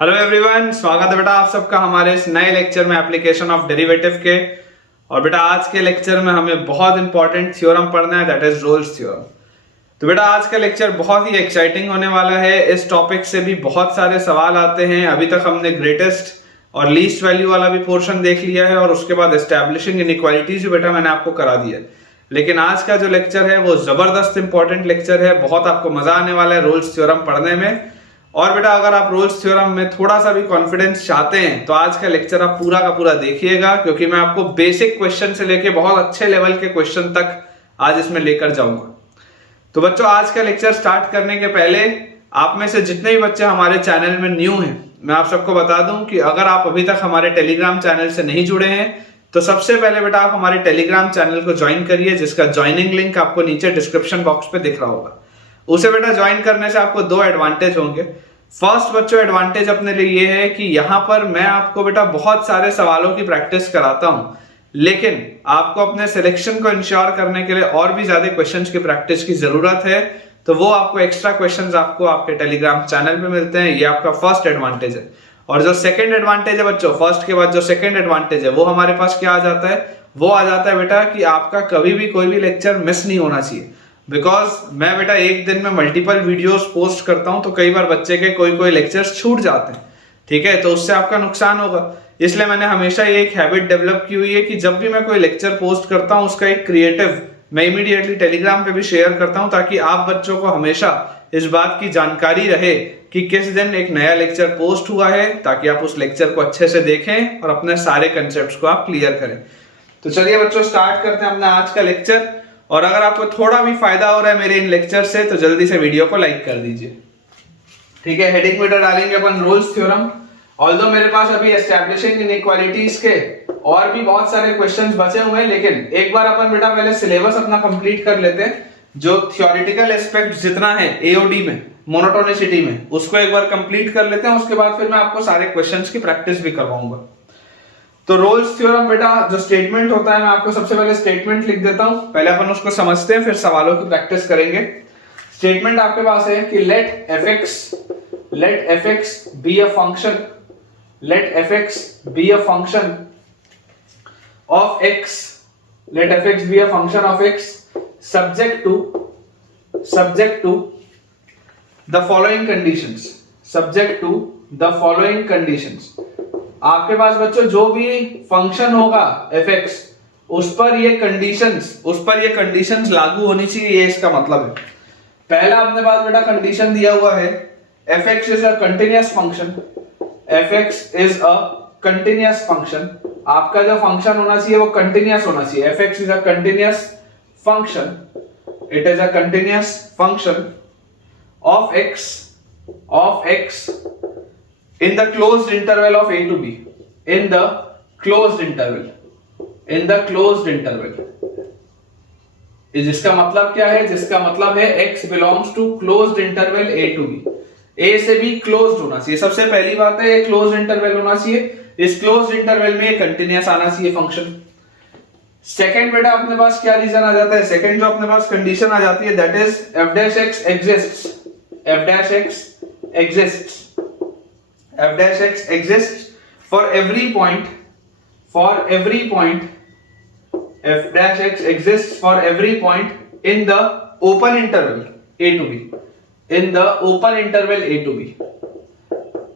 Hello everyone, स्वागत है बेटा आप सबका हमारे इस नए लेक्चर में एप्लीकेशन ऑफ डेरिवेटिव के। और बेटा आज के लेक्चर में हमें बहुत इंपॉर्टेंट थ्योरम पढ़ना है, दैट इज रोल्स थ्योरम। तो बेटा आज का लेक्चर बहुत ही एक्साइटिंग होने वाला है। इस टॉपिक से भी बहुत सारे सवाल आते हैं। अभी तक हमने ग्रेटेस्ट और लीस्ट वैल्यू वाला भी पोर्शन देख लिया है और उसके बाद एस्टैब्लिशिंग इनइक्वालिटीज भी बेटा मैंने आपको करा दिया है। लेकिन आज का जो लेक्चर है वो जबरदस्त इंपॉर्टेंट लेक्चर है, बहुत आपको मजा आने वाला है रोल्स थ्योरम पढ़ने में। और बेटा अगर आप रोल्स थ्योरम में थोड़ा सा भी कॉन्फिडेंस चाहते हैं तो आज का लेक्चर आप पूरा का पूरा देखिएगा, क्योंकि मैं आपको बेसिक क्वेश्चन से लेके बहुत अच्छे लेवल के क्वेश्चन तक आज इसमें लेकर जाऊंगा। तो बच्चों आज का लेक्चर स्टार्ट करने के पहले आप में से जितने भी बच्चे हमारे चैनल में न्यू हैं, मैं आप सबको बता दूं कि अगर आप अभी तक हमारे टेलीग्राम चैनल से नहीं जुड़े हैं तो सबसे पहले बेटा आप हमारे टेलीग्राम चैनल को ज्वाइन करिए, जिसका ज्वाइनिंग लिंक आपको नीचे डिस्क्रिप्शन बॉक्स पे दिख रहा होगा। उसे बेटा ज्वाइन करने से आपको दो एडवांटेज होंगे। फर्स्ट बच्चों एडवांटेज अपने लिए ये है कि यहाँ पर मैं आपको बेटा बहुत सारे सवालों की प्रैक्टिस कराता हूँ, लेकिन आपको अपने सिलेक्शन को इंश्योर करने के लिए और भी ज्यादा क्वेश्चंस की प्रैक्टिस की जरूरत है। तो वो आपको एक्स्ट्रा क्वेश्चंस आपको आपके टेलीग्राम चैनल पे मिलते हैं। ये आपका फर्स्ट एडवांटेज है। और जो सेकंड एडवांटेज है बच्चों, फर्स्ट के बाद जो सेकंड एडवांटेज है वो हमारे पास क्या आ जाता है, वो आ जाता है बेटा कि आपका कभी भी कोई भी लेक्चर मिस नहीं होना चाहिए। बिकॉज मैं बेटा एक दिन में मल्टीपल वीडियोस पोस्ट करता हूं तो कई बार बच्चे के कोई लेक्चर्स छूट जाते हैं, ठीक है, तो उससे आपका नुकसान होगा। इसलिए मैंने हमेशा ये एक हैबिट डेवलप की हुई है कि जब भी मैं कोई लेक्चर पोस्ट करता हूं उसका एक क्रिएटिव मैं इमीडिएटली टेलीग्राम पे भी शेयर करता हूं, ताकि आप बच्चों को हमेशा इस बात की जानकारी रहे कि किस दिन एक नया लेक्चर पोस्ट हुआ है, ताकि आप उस लेक्चर को अच्छे से देखें और अपने सारे कंसेप्ट्स को आप क्लियर करें। तो चलिए बच्चों स्टार्ट करते हैं अपना आज का लेक्चर। और अगर आपको थोड़ा भी फायदा हो रहा है मेरे इन लेक्चर से तो जल्दी से वीडियो को लाइक कर दीजिए, ठीक है। हेडिंग में डालेंगे अपन रोल्स थ्योरम। ऑल्दो मेरे पास अभी एस्टैब्लिशिंग इनइक्वालिटीज के और भी बहुत सारे क्वेश्चंस बचे हुए हैं, लेकिन एक बार अपन बेटा पहले सिलेबस अपना कंप्लीट कर लेते हैं। जो थ्योरेटिकल एस्पेक्ट जितना है एओडी में, मोनोटोनिसिटी में, उसको एक बार कंप्लीट कर लेते हैं। उसके बाद फिर मैं आपको सारे क्वेश्चंस की प्रैक्टिस भी करवाऊंगा। तो रोल्स थ्योरम बेटा जो स्टेटमेंट होता है, मैं आपको सबसे पहले स्टेटमेंट लिख देता हूं, पहले अपन उसको समझते हैं फिर सवालों की प्रैक्टिस करेंगे। स्टेटमेंट आपके पास है कि let f x be a function, let f x be a function of x, let f x be a function of x subject to the following conditions, subject to the following conditions. आपके पास बच्चों जो भी function होगा fx उस पर ये conditions लागू होनी चाहिए, ये इसका मतलब है। पहला अपने पास बेटा कंडीशन दिया हुआ है fx is a continuous function, fx is a continuous function. आपका जो फंक्शन होना चाहिए वो कंटिन्यूअस होना चाहिए। fx is a continuous function, it is a continuous function of x in the closed interval of a to b, in the closed interval, जिसका मतलब क्या है, जिसका मतलब है x belongs to closed interval a to b, a से b closed होना चाहिए। सबसे पहली बात है ये closed interval होना चाहिए, इस closed interval में कंटिन्यूअस आना चाहिए फंक्शन। सेकंड बेटा अपने पास क्या रीजन आ जाता है, सेकंड जो अपने पास कंडीशन आ जाती है that is f dash x exists, f dash x exists, f dash x exists for every point, f dash x exists for every point in the open interval a to b, in the open interval a to b,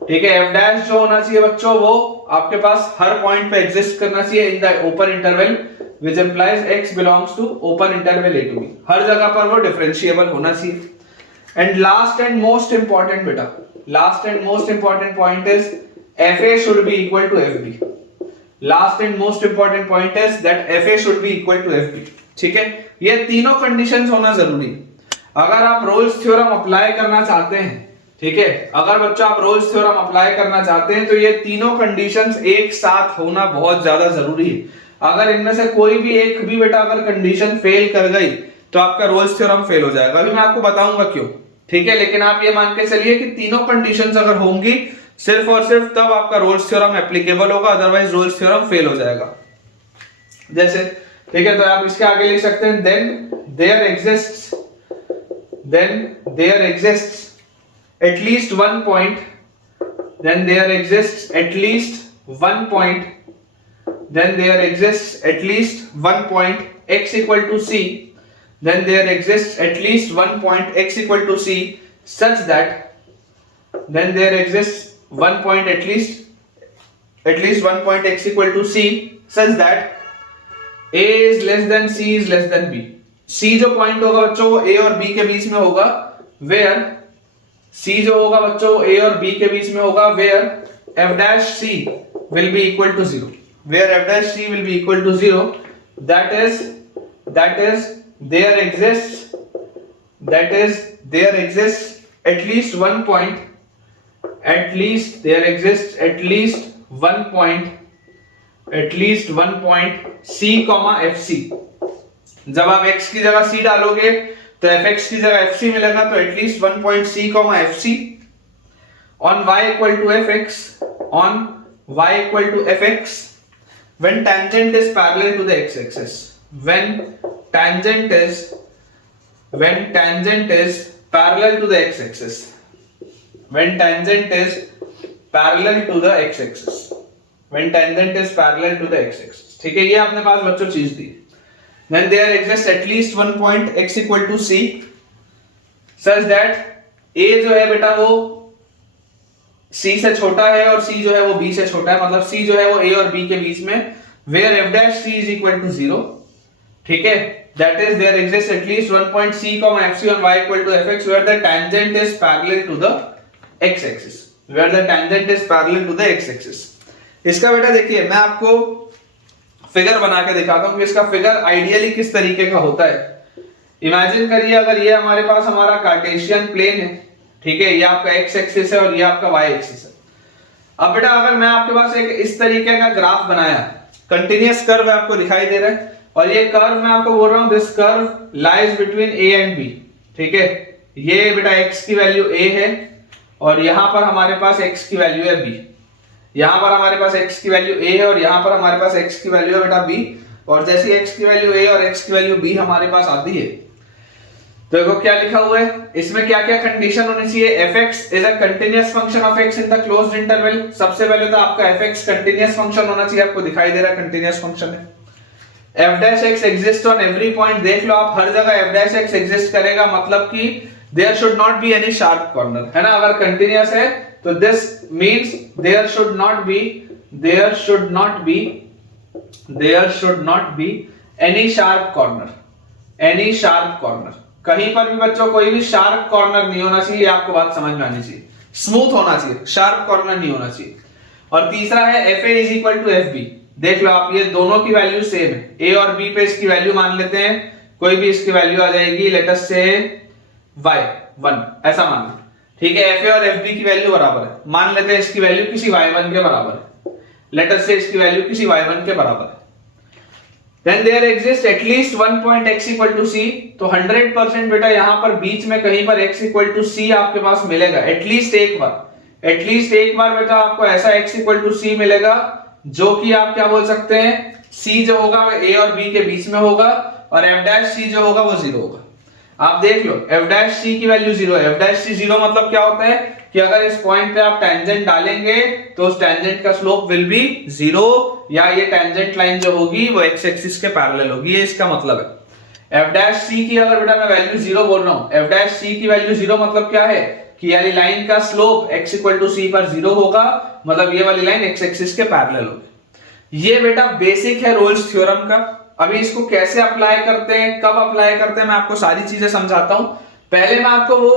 ठीक है। f dash जो होना चाहिए बच्चों वो आपके पास हर point पे exist करना चाहिए in the open interval which implies x belongs to open interval a to b, हर जगह पर वो डिफरेंशिएबल होना चाहिए। And last and most important बेटा, last and most important point is fa should be equal to fb, last and most important point is that fa should be equal to fb, ठीक है। ये तीनों conditions होना जरूरी है अगर आप रोल्स थ्योरम अप्लाई करना चाहते हैं, ठीक है। अगर बच्चों आप रोल्स थ्योरम अप्लाई करना चाहते हैं तो ये तीनों कंडीशंस एक साथ होना बहुत ज्यादा जरूरी है। अगर इनमें से कोई भी एक भी बेटा अगर कंडीशन फेल कर गई तो आपका रोल्स थ्योरम फेल हो जाएगा। अभी मैं आपको बताऊंगा क्यों, ठीक है। लेकिन आप ये मान के चलिए कि तीनों कंडीशंस अगर होंगी सिर्फ और सिर्फ तब आपका रोल्स थ्योरम एप्लीकेबल होगा, अदरवाइज रोल्स थ्योरम फेल हो जाएगा। जैसे, ठीक है, तो आप इसके आगे लिख सकते हैं then there exists at least one point then there exists at least one point x equal to c, then there exists at least one point x equal to c such that, then there exists one point at least one point x equal to c such that a is less than c is less than b. c जो point होगा बच्चों वो a और b के बीच में होगा, where c जो होगा बच्चों a और b के बीच में होगा, where f dash c will be equal to 0, where f dash c will be equal to 0, that is there exists at least one point c, fc. जब आप x की जगह c डालोगे तो fx की जगह fc मिलेगा, तो at least one point c, fc on y equal to fx when tangent is parallel to the x-axis, when tangent is parallel to the x-axis, when tangent is parallel to the x-axis, ठीक है, ये अपने पास बच्चों चीज दी. Then there exists at least one point x equal to c such that a जो है बेटा वो c से छोटा है और c जो है वो b से छोटा है, मतलब c जो है वो a और b के बीच में, where f dash c is equal to 0, ठीक है, that is there exists at least one point c, fc on y equal to fx where the tangent is parallel to the x-axis, इसका बेटा देखिए मैं आपको figure बना के दिखाता हूं कि इसका फिगर आइडियली किस तरीके का होता है. इमेजिन करिए अगर ये हमारे पास हमारा कार्टेशियन प्लेन है, ठीक है, ये आपका x एक्सिस है और ये आपका y एक्सिस है. अब बेटा अगर मैं आपके पास एक इस तरीके का ग्राफ बनाया, कंटिन्यूअस कर्व आपको दिखाई दे रहा है और ये कर्व मैं आपको बोल रहा हूं this curve lies between a and b, ठीक है, ये बेटा x की वैल्यू a है और यहां पर हमारे पास x की वैल्यू है b, यहां पर हमारे पास x की वैल्यू a है और यहां पर हमारे पास x की वैल्यू है बेटा b, और जैसे x की वैल्यू a और x की वैल्यू b हमारे पास आती है तो देखो क्या लिखा हुआ है, इसमें क्या क्या कंडीशन होनी चाहिए. fx is a continuous function of x in the closed interval. सबसे पहले तो आपका fx कंटीन्यूअस फंक्शन होना चाहिए, आपको दिखाई दे रहा है कंटीन्यूअस फंक्शन है. f dash x exist on every point, देख लो आप हर जगह f dash x एग्जिस्ट करेगा, मतलब कि there should not be any sharp corner, है ना. अगर कंटीन्यूअस है तो this means there should not be any sharp corner, कहीं पर भी बच्चों कोई भी शार्प कॉर्नर नहीं होना चाहिए, आपको बात समझ में आनी चाहिए, स्मूथ होना चाहिए, शार्प कॉर्नर नहीं होना चाहिए. और तीसरा है fa is equal to fb. देख लो आप ये दोनों की वैल्यू सेम है, a और b पे इसकी वैल्यू मान लेते हैं, कोई भी इसकी वैल्यू आ जाएगी, लेट अस से y1 ऐसा मान लो, ठीक है. fa और fb की वैल्यू बराबर है, मान लेते हैं इसकी वैल्यू किसी y1 के बराबर है, लेट अस से इसकी वैल्यू किसी y1 के बराबर है. Then there exists at least one point x equal to c, तो 100% बेटा यहाँ पर बीच में कहीं पर x equal to c आपके पास मिलेगा, एटलीस्ट एक बार बेटा आपको ऐसा x equal to c मिलेगा जो कि आप क्या बोल सकते हैं, c जो होगा वो a और b के बीच में होगा और f dash c जो होगा वो 0 होगा. आप देख लो f dash c की वैल्यू 0 है, f dash c 0 मतलब क्या होता है कि अगर इस पॉइंट पे आप टेंजेंट डालेंगे तो उस टेंजेंट का स्लोप विल बी 0, या ये टेंजेंट लाइन जो होगी वो x एक्सिस के पैरेलल होगी, ये इसका मतलब है. f dash c की अगर बेटा मैं वैल्यू 0 बोल रहा हूं, f dash c की वैल्यू 0 मतलब क्या है कि यानी लाइन का slope x equal to c पर 0 होगा, मतलब ये वाली लाइन x एक्सिस के पैरेलल होगी. ये बेटा बेसिक है रोल्स थ्योरम का. अभी इसको कैसे अप्लाई करते हैं, कब अप्लाई करते हैं, मैं आपको सारी चीजें समझाता हूं. पहले मैं आपको वो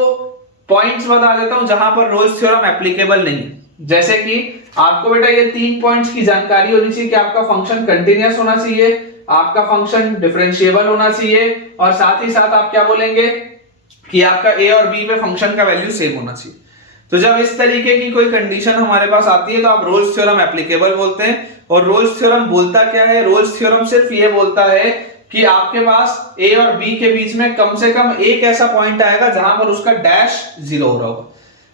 पॉइंट्स बता देता हूं जहां पर रोल्स थ्योरम एप्लीकेबल नहीं है. जैसे कि आपको बेटा ये 3 पॉइंट्स की जानकारी होनी चाहिए कि आपका फंक्शन कंटीन्यूअस होना चाहिए, आपका फंक्शन डिफरेंशिएबल होना चाहिए, और साथ ही साथ आप क्या बोलेंगे कि आपका a और b पे फंक्शन का वैल्यू सेम होना चाहिए. तो जब इस तरीके की कोई कंडीशन हमारे पास आती है तो आप रोल्स थ्योरम एप्लीकेबल बोलते हैं. और रोल्स थ्योरम बोलता क्या है, रोल्स थ्योरम सिर्फ ये बोलता है कि आपके पास a और b के बीच में कम से कम एक ऐसा पॉइंट आएगा जहां पर उसका डैश 0 हो रहा होगा.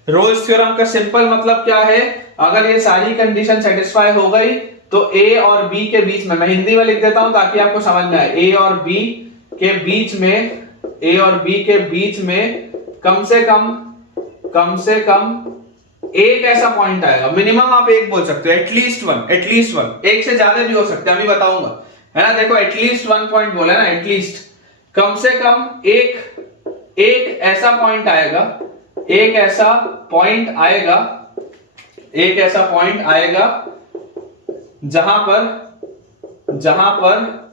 रोल्स थ्योरम का सिंपल मतलब क्या है, अगर ये सारी कंडीशन सेटिस्फाई हो गई तो a और b के बीच में, मैं हिंदी में लिख देता हूं ताकि आपको समझ में आए, a और b के बीच में कम से कम एक ऐसा पॉइंट आएगा, मिनिमम आप एक बोल सकते हो, एटलीस्ट वन, एक से ज्यादा भी हो सकते हैं, अभी बताऊंगा, है ना। देखो एटलीस्ट वन पॉइंट बोला ना, एटलीस्ट, कम से कम एक ऐसा पॉइंट आएगा, एक ऐसा पॉइंट आएगा जहां पर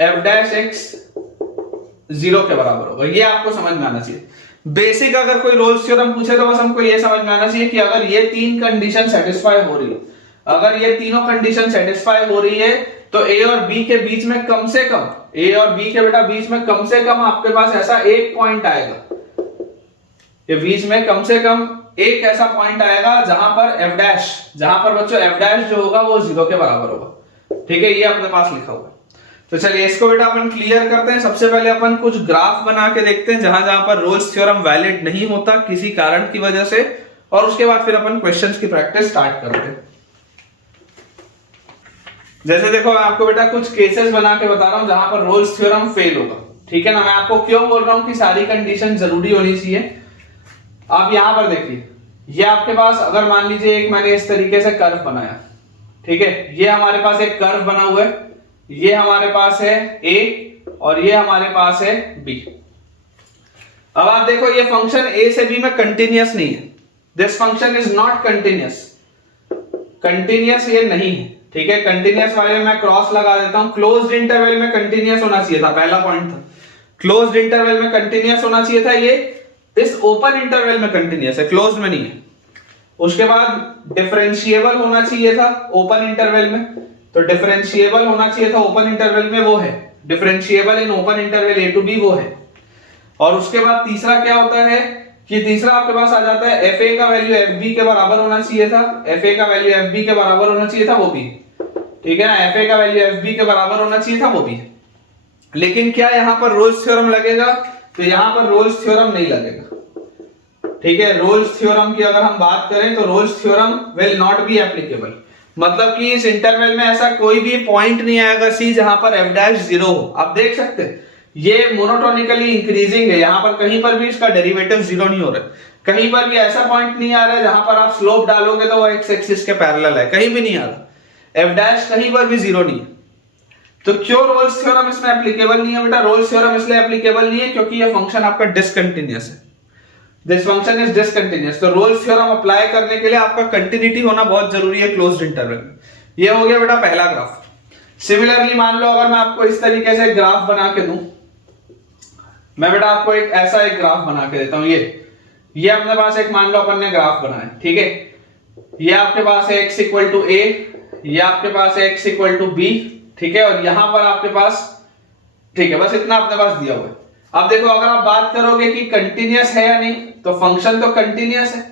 f डैश x 0 के बराबर होगा। ये आपको समझ में आना चाहिए। बेसिक अगर कोई रोल्स थ्योरम पूछे तो बस हमको ये समझ में आना चाहिए कि अगर ये तीन कंडीशन सेटिस्फाई हो रही है, अगर ये तीनों कंडीशन सेटिस्फाई हो रही है, तो ए और बी के बीच में कम से कम, ए और बी के बेटा बीच में कम से कम आपके पास ऐसा एक पॉइंट आएगा, ये बीच में कम से कम एक ऐसा पॉइंट आएगा जहां पर बच्चों एफ डैश जो होगा वो 0 के बराबर होगा। ठीक है, ये अपने पास लिखा हुआ है। तो चलिए इसको बेटा अपन क्लियर करते हैं। सबसे पहले अपन कुछ ग्राफ बना के देखते हैं जहां जहां पर रोल्स थ्योरम वैलिड नहीं होता किसी कारण की वजह से, और उसके बाद फिर अपन क्वेश्चंस की प्रैक्टिस स्टार्ट करते हैं। जैसे देखो मैं आपको बेटा कुछ केसेस बना के बता रहा हूं जहां पर रोल्स थ्योरम फेल होगा। ठीक है ना, मैं आपको क्यों बोल रहा हूं कि सारी कंडीशन जरूरी होनी चाहिए। आप यहां पर देखिए, ये आपके पास अगर मान लीजिए एक मैंने इस तरीके से कर्व बनाया, ठीक है, ये हमारे पास एक कर्व बना हुआ है, ये हमारे पास है a और ये हमारे पास है b। अब आप देखो ये फंक्शन a से b में कंटिन्यूअस नहीं है, this function is not continuous ये नहीं है। ठीक है, कंटिन्यूअस वाले में मैं क्रॉस लगा देता हूं। क्लोज्ड इंटरवल में कंटिन्यूअस होना चाहिए था, पहला पॉइंट था, क्लोज्ड इंटरवल में कंटिन्यूअस होना चाहिए था, ये इस ओपन इंटरवल में कंटिन्यूअस है, क्लोज्ड में नहीं है। उसके बाद डिफरेंशिएबल होना चाहिए था ओपन इंटरवल में, तो डिफरेंशिएबल होना चाहिए था ओपन इंटरवल में, वो है differentiable in open interval a to b, वो है। और उसके बाद तीसरा क्या होता है कि तीसरा आपके पास आ जाता है fa का वैल्यू fb के बराबर होना चाहिए था, fa का वैल्यू fb के बराबर होना चाहिए था, वो भी। ठीक है ना, fa का वैल्यू fb के बराबर होना चाहिए था, वो भी। लेकिन क्या यहां पर रोल्स थ्योरम लगेगा? तो यहां पर रोल्स थ्योरम नहीं लगेगा। ठीक है, रोल्स थ्योरम की अगर हम बात करें तो Rolle's theorem will not be applicable, मतलब कि इस इंटरवल में ऐसा कोई भी पॉइंट नहीं आएगा सी जहां पर f डैश 0 हो। आप देख सकते हैं ये मोनोटोनिकली इंक्रीजिंग है, यहां पर कहीं पर भी इसका डेरिवेटिव 0 नहीं हो रहा है, कहीं पर भी ऐसा पॉइंट नहीं आ रहा है जहां पर आप स्लोप डालोगे तो वो एक्स एक्सिस के पैरेलल है, कहीं भी नहीं आ रहा, f डैश कहीं पर भी 0 नहीं है। तो क्यों रोल्स थ्योरम इसमें एप्लीकेबल नहीं है बेटा? रोल्स थ्योरम इसलिए एप्लीकेबल नहीं है क्योंकि ये फंक्शन आपका डिसकंटिन्यूअस है, दिस फंक्शन इज डिसकंटिन्यूअस। तो रोल्स थ्योरम अप्लाई करने के लिए आपका कंटिन्यूटी होना बहुत जरूरी है क्लोज्ड इंटरवल में। ये हो गया बेटा पहला ग्राफ। सिमिलरली मान लो अगर मैं आपको इस तरीके से ग्राफ बना के दूं, मैं बेटा आपको एक ऐसा एक ग्राफ बना के देता हूं, ये अपने पास एक मान लो अपन ने ग्राफ बनाया, ठीक है, ये आपके पास है x इक्वल टू a, ये आपके पास है x इक्वल टू b, ठीक है, और यहां पर आपके पास, ठीक है, बस इतना अपने पास दिया हुआ है। अब देखो अगर आप बात करोगे कि कंटिन्यूअस है या नहीं, तो फंक्शन तो कंटिन्यूअस है,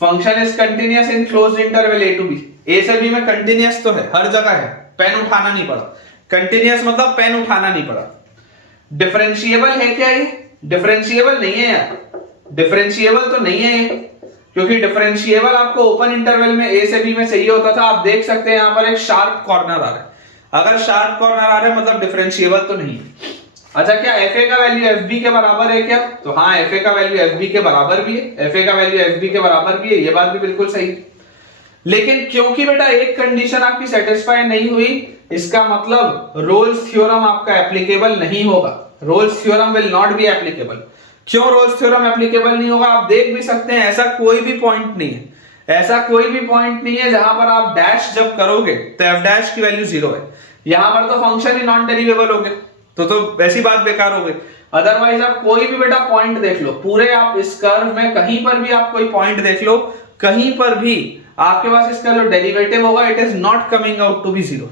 function is continuous in closed interval a to b, a से b में कंटिन्यूअस तो है, हर जगह है, पेन उठाना नहीं पड़ा, कंटिन्यूअस मतलब पेन उठाना नहीं पड़ा। डिफरेंशिएबल है क्या? ये डिफरेंशिएबल नहीं है यार, डिफरेंशिएबल तो नहीं है ये, क्योंकि डिफरेंशिएबल आपको ओपन इंटरवल में a से b में चाहिए होता था। आप देख सकते हैं यहां पर एक शार्प कॉर्नर आ रहा है, अगर शार्प कॉर्नर आ रहा है मतलब डिफरेंशिएबल तो नहीं है। अच्छा, क्या fa का वैल्यू fb के बराबर है क्या? तो हाँ, fa का वैल्यू fb के बराबर भी है, fa का वैल्यू fb के बराबर भी है, ये बात भी बिल्कुल सही। लेकिन क्योंकि बेटा एक कंडीशन आपकी सेटिस्फाई नहीं हुई, इसका मतलब रोल्स थ्योरम आपका एप्लीकेबल नहीं होगा, Rolle's theorem will not be applicable. क्यों रोल्स थ्योरम एप्लीकेबल नहीं होगा? आप देख भी सकते हैं ऐसा कोई भी पॉइंट नहीं है, ऐसा कोई भी पॉइंट नहीं है जहां पर आप डैश जब करोगे तो f डैश की वैल्यू 0 है। यहां पर तो फंक्शन ही नॉन डेरिवेबल हो गए, तो ऐसी बात बेकार हो गई। अदरवाइज आप कोई भी बेटा पॉइंट देख लो, पूरे आप इस कर्व में कहीं पर भी आप कोई पॉइंट देख लो, कहीं पर भी आपके पास इसका जो डेरिवेटिव होगा it is not coming out to be 0।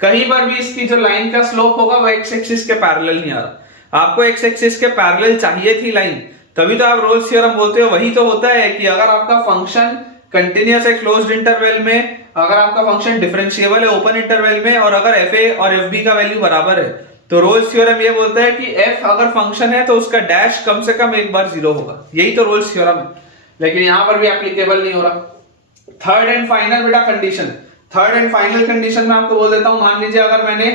कहीं पर भी इसकी जो लाइन का स्लोप होगा वो एक्स एक्सिस के पैरेलल नहीं आ रहा। आपको एक्स एक्सिस के पैरेलल चाहिए थी लाइन, तभी तो आप रोल्स थ्योरम बोलते हो। वही तो होता है कि अगर आपका फंक्शन कंटिन्यूअस है क्लोज्ड इंटरवल में, अगर आपका फंक्शन डिफरेंशिएबल है ओपन इंटरवल में, और अगर fa और fb का वैल्यू बराबर है, तो रोल्स थ्योरम ये बोलता है कि f अगर फंक्शन है तो उसका डैश कम से कम एक बार 0 होगा। यही तो रोल्स थ्योरम है, लेकिन यहां पर भी एप्लीकेबल नहीं हो रहा। थर्ड एंड फाइनल बेटा condition, third and final condition में आपको बोल देता हूं, मान लीजिए अगर मैंने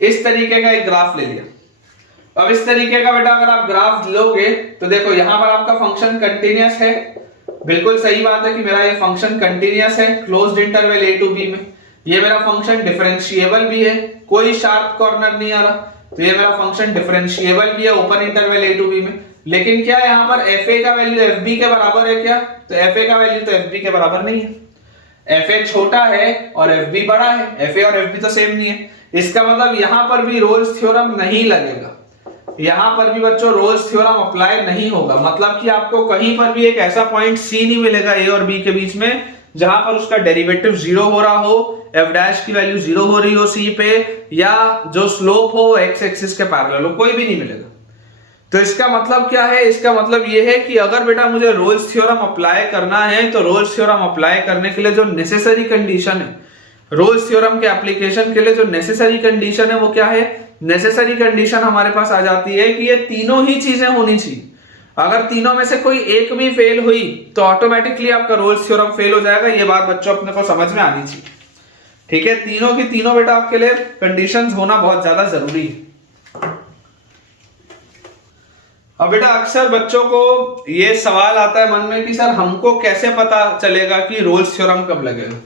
इस तरीके का एक ग्राफ ले लिया, अब इस तरीके का बेटा अगर आप ग्राफ लोगे तो देखो यहां पर आपका फंक्शन कंटिन्यूअस है बिल्कुल सही बात है कि मेरा ये फंक्शन कंटिन्यूअस है closed interval a to b में, ये मेरा फंक्शन डिफरेंशिएबल भी है, कोई शार्प कॉर्नर नहीं आ रहा, तो ये मेरा फंक्शन डिफरेंशिएबल भी है open interval a to b में। लेकिन क्या यहाँ पर fa का वैल्यू fb के बराबर है क्या? तो fa का वैल्यू तो fb के बराबर नहीं है, fa छोटा है और fb बड़ा है, fa और fb तो सेम नहीं है। इसका मतलब यहाँ पर भी रोल्स थ्योरम नहीं लगेगा, यहां पर भी बच्चों रोल्स थ्योरम अप्लाई नहीं होगा। मतलब कि आपको कहीं पर भी एक ऐसा पॉइंट सी नहीं मिलेगा ए और बी के बीच में जहां पर उसका डेरिवेटिव जीरो हो रहा हो, एफ डैश की वैल्यू जीरो हो रही हो सी पे, या जो स्लोप हो एक्स एक्सिस के पैरेलल हो, कोई भी नहीं मिलेगा। तो इसका मतलब क्या है? इसका मतलब ये है कि अगर बेटा मुझे रोल्स थ्योरम अप्लाई करना है तो रोल्स थ्योरम अप्लाई करने के लिए जो नेसेसरी कंडीशन है, रोल्स थ्योरम के एप्लीकेशन के लिए जो नेसेसरी कंडीशन है वो क्या है? नेसेसरी कंडीशन हमारे पास आ जाती है कि ये तीनों ही चीजें होनी चाहिए। अगर तीनों में से कोई एक भी फेल हुई तो ऑटोमेटिकली आपका रोल्स थ्योरम फेल हो जाएगा। ये बात बच्चों अपने को समझ में आनी चाहिए, ठीक है? तीनों की तीनों बेटा आपके लिए कंडीशंस होना बहुत ज्यादा जरूरी है। अब बेटा अक्सर बच्चों को ये सवाल आता है मन में कि सर हमको कैसे पता चलेगा कि रोल्स थ्योरम कब लगेगा,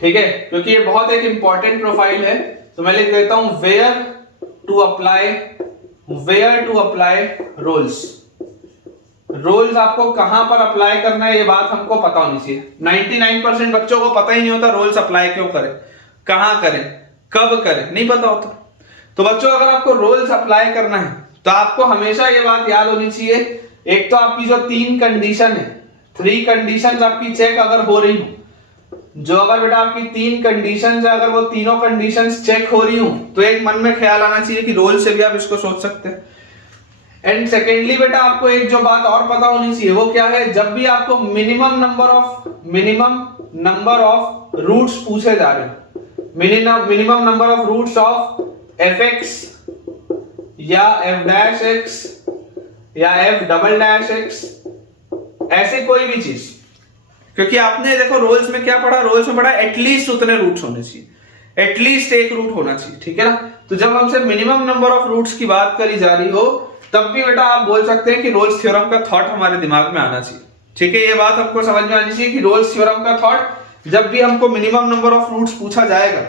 ठीक है? क्योंकि ये बहुत एक इंपॉर्टेंट प्रोफाइल है, तो मैं लिख देता हूं where to apply Rolle's. Rolle's आपको कहां पर अप्लाई करना है ये बात हमको पता होनी चाहिए। 99% बच्चों को पता ही नहीं होता रोल्स अप्लाई क्यों करें, कहां करें, कब करें, नहीं पता होता। तो बच्चों अगर आपको रोल्स अप्लाई करना है तो आपको हमेशा ये बात याद होनी चाहिए, एक तो आपकी जो तीन कंडीशन है, 3 कंडीशंस आपकी चेक अगर हो रही हो, जो अगर बेटा आपकी 3 कंडीशंस है, अगर वो तीनों कंडीशंस चेक हो रही हो तो एक मन में ख्याल आना चाहिए कि रोल से भी आप इसको सोच सकते हैं। एंड सेकेंडली बेटा आपको एक जो बात और पता होनी चाहिए वो क्या है, जब भी आपको मिनिमम नंबर ऑफ रूट्स पूछे जा रहे हैं, minimum number of roots of f x या एफ डैश एक्स या एफ डबल डैश एक्स, ऐसे कोई भी चीज, क्योंकि आपने देखो रोल्स में क्या पढ़ा, रोल्स में पढ़ा एटलीस्ट उतने रूट्स होने चाहिए, एटलीस्ट एक रूट होना चाहिए, ठीक है ना? तो जब हमसे मिनिमम नंबर ऑफ रूट्स की बात करी जा रही हो तब भी बेटा आप बोल सकते हैं कि रोल्स थ्योरम का थॉट हमारे दिमाग में आना चाहिए, ठीक है? ये बात हमको समझ में आनी चाहिए कि रोल्स थ्योरम का थॉट जब भी हमको मिनिमम नंबर ऑफ रूट्स पूछा जाएगा,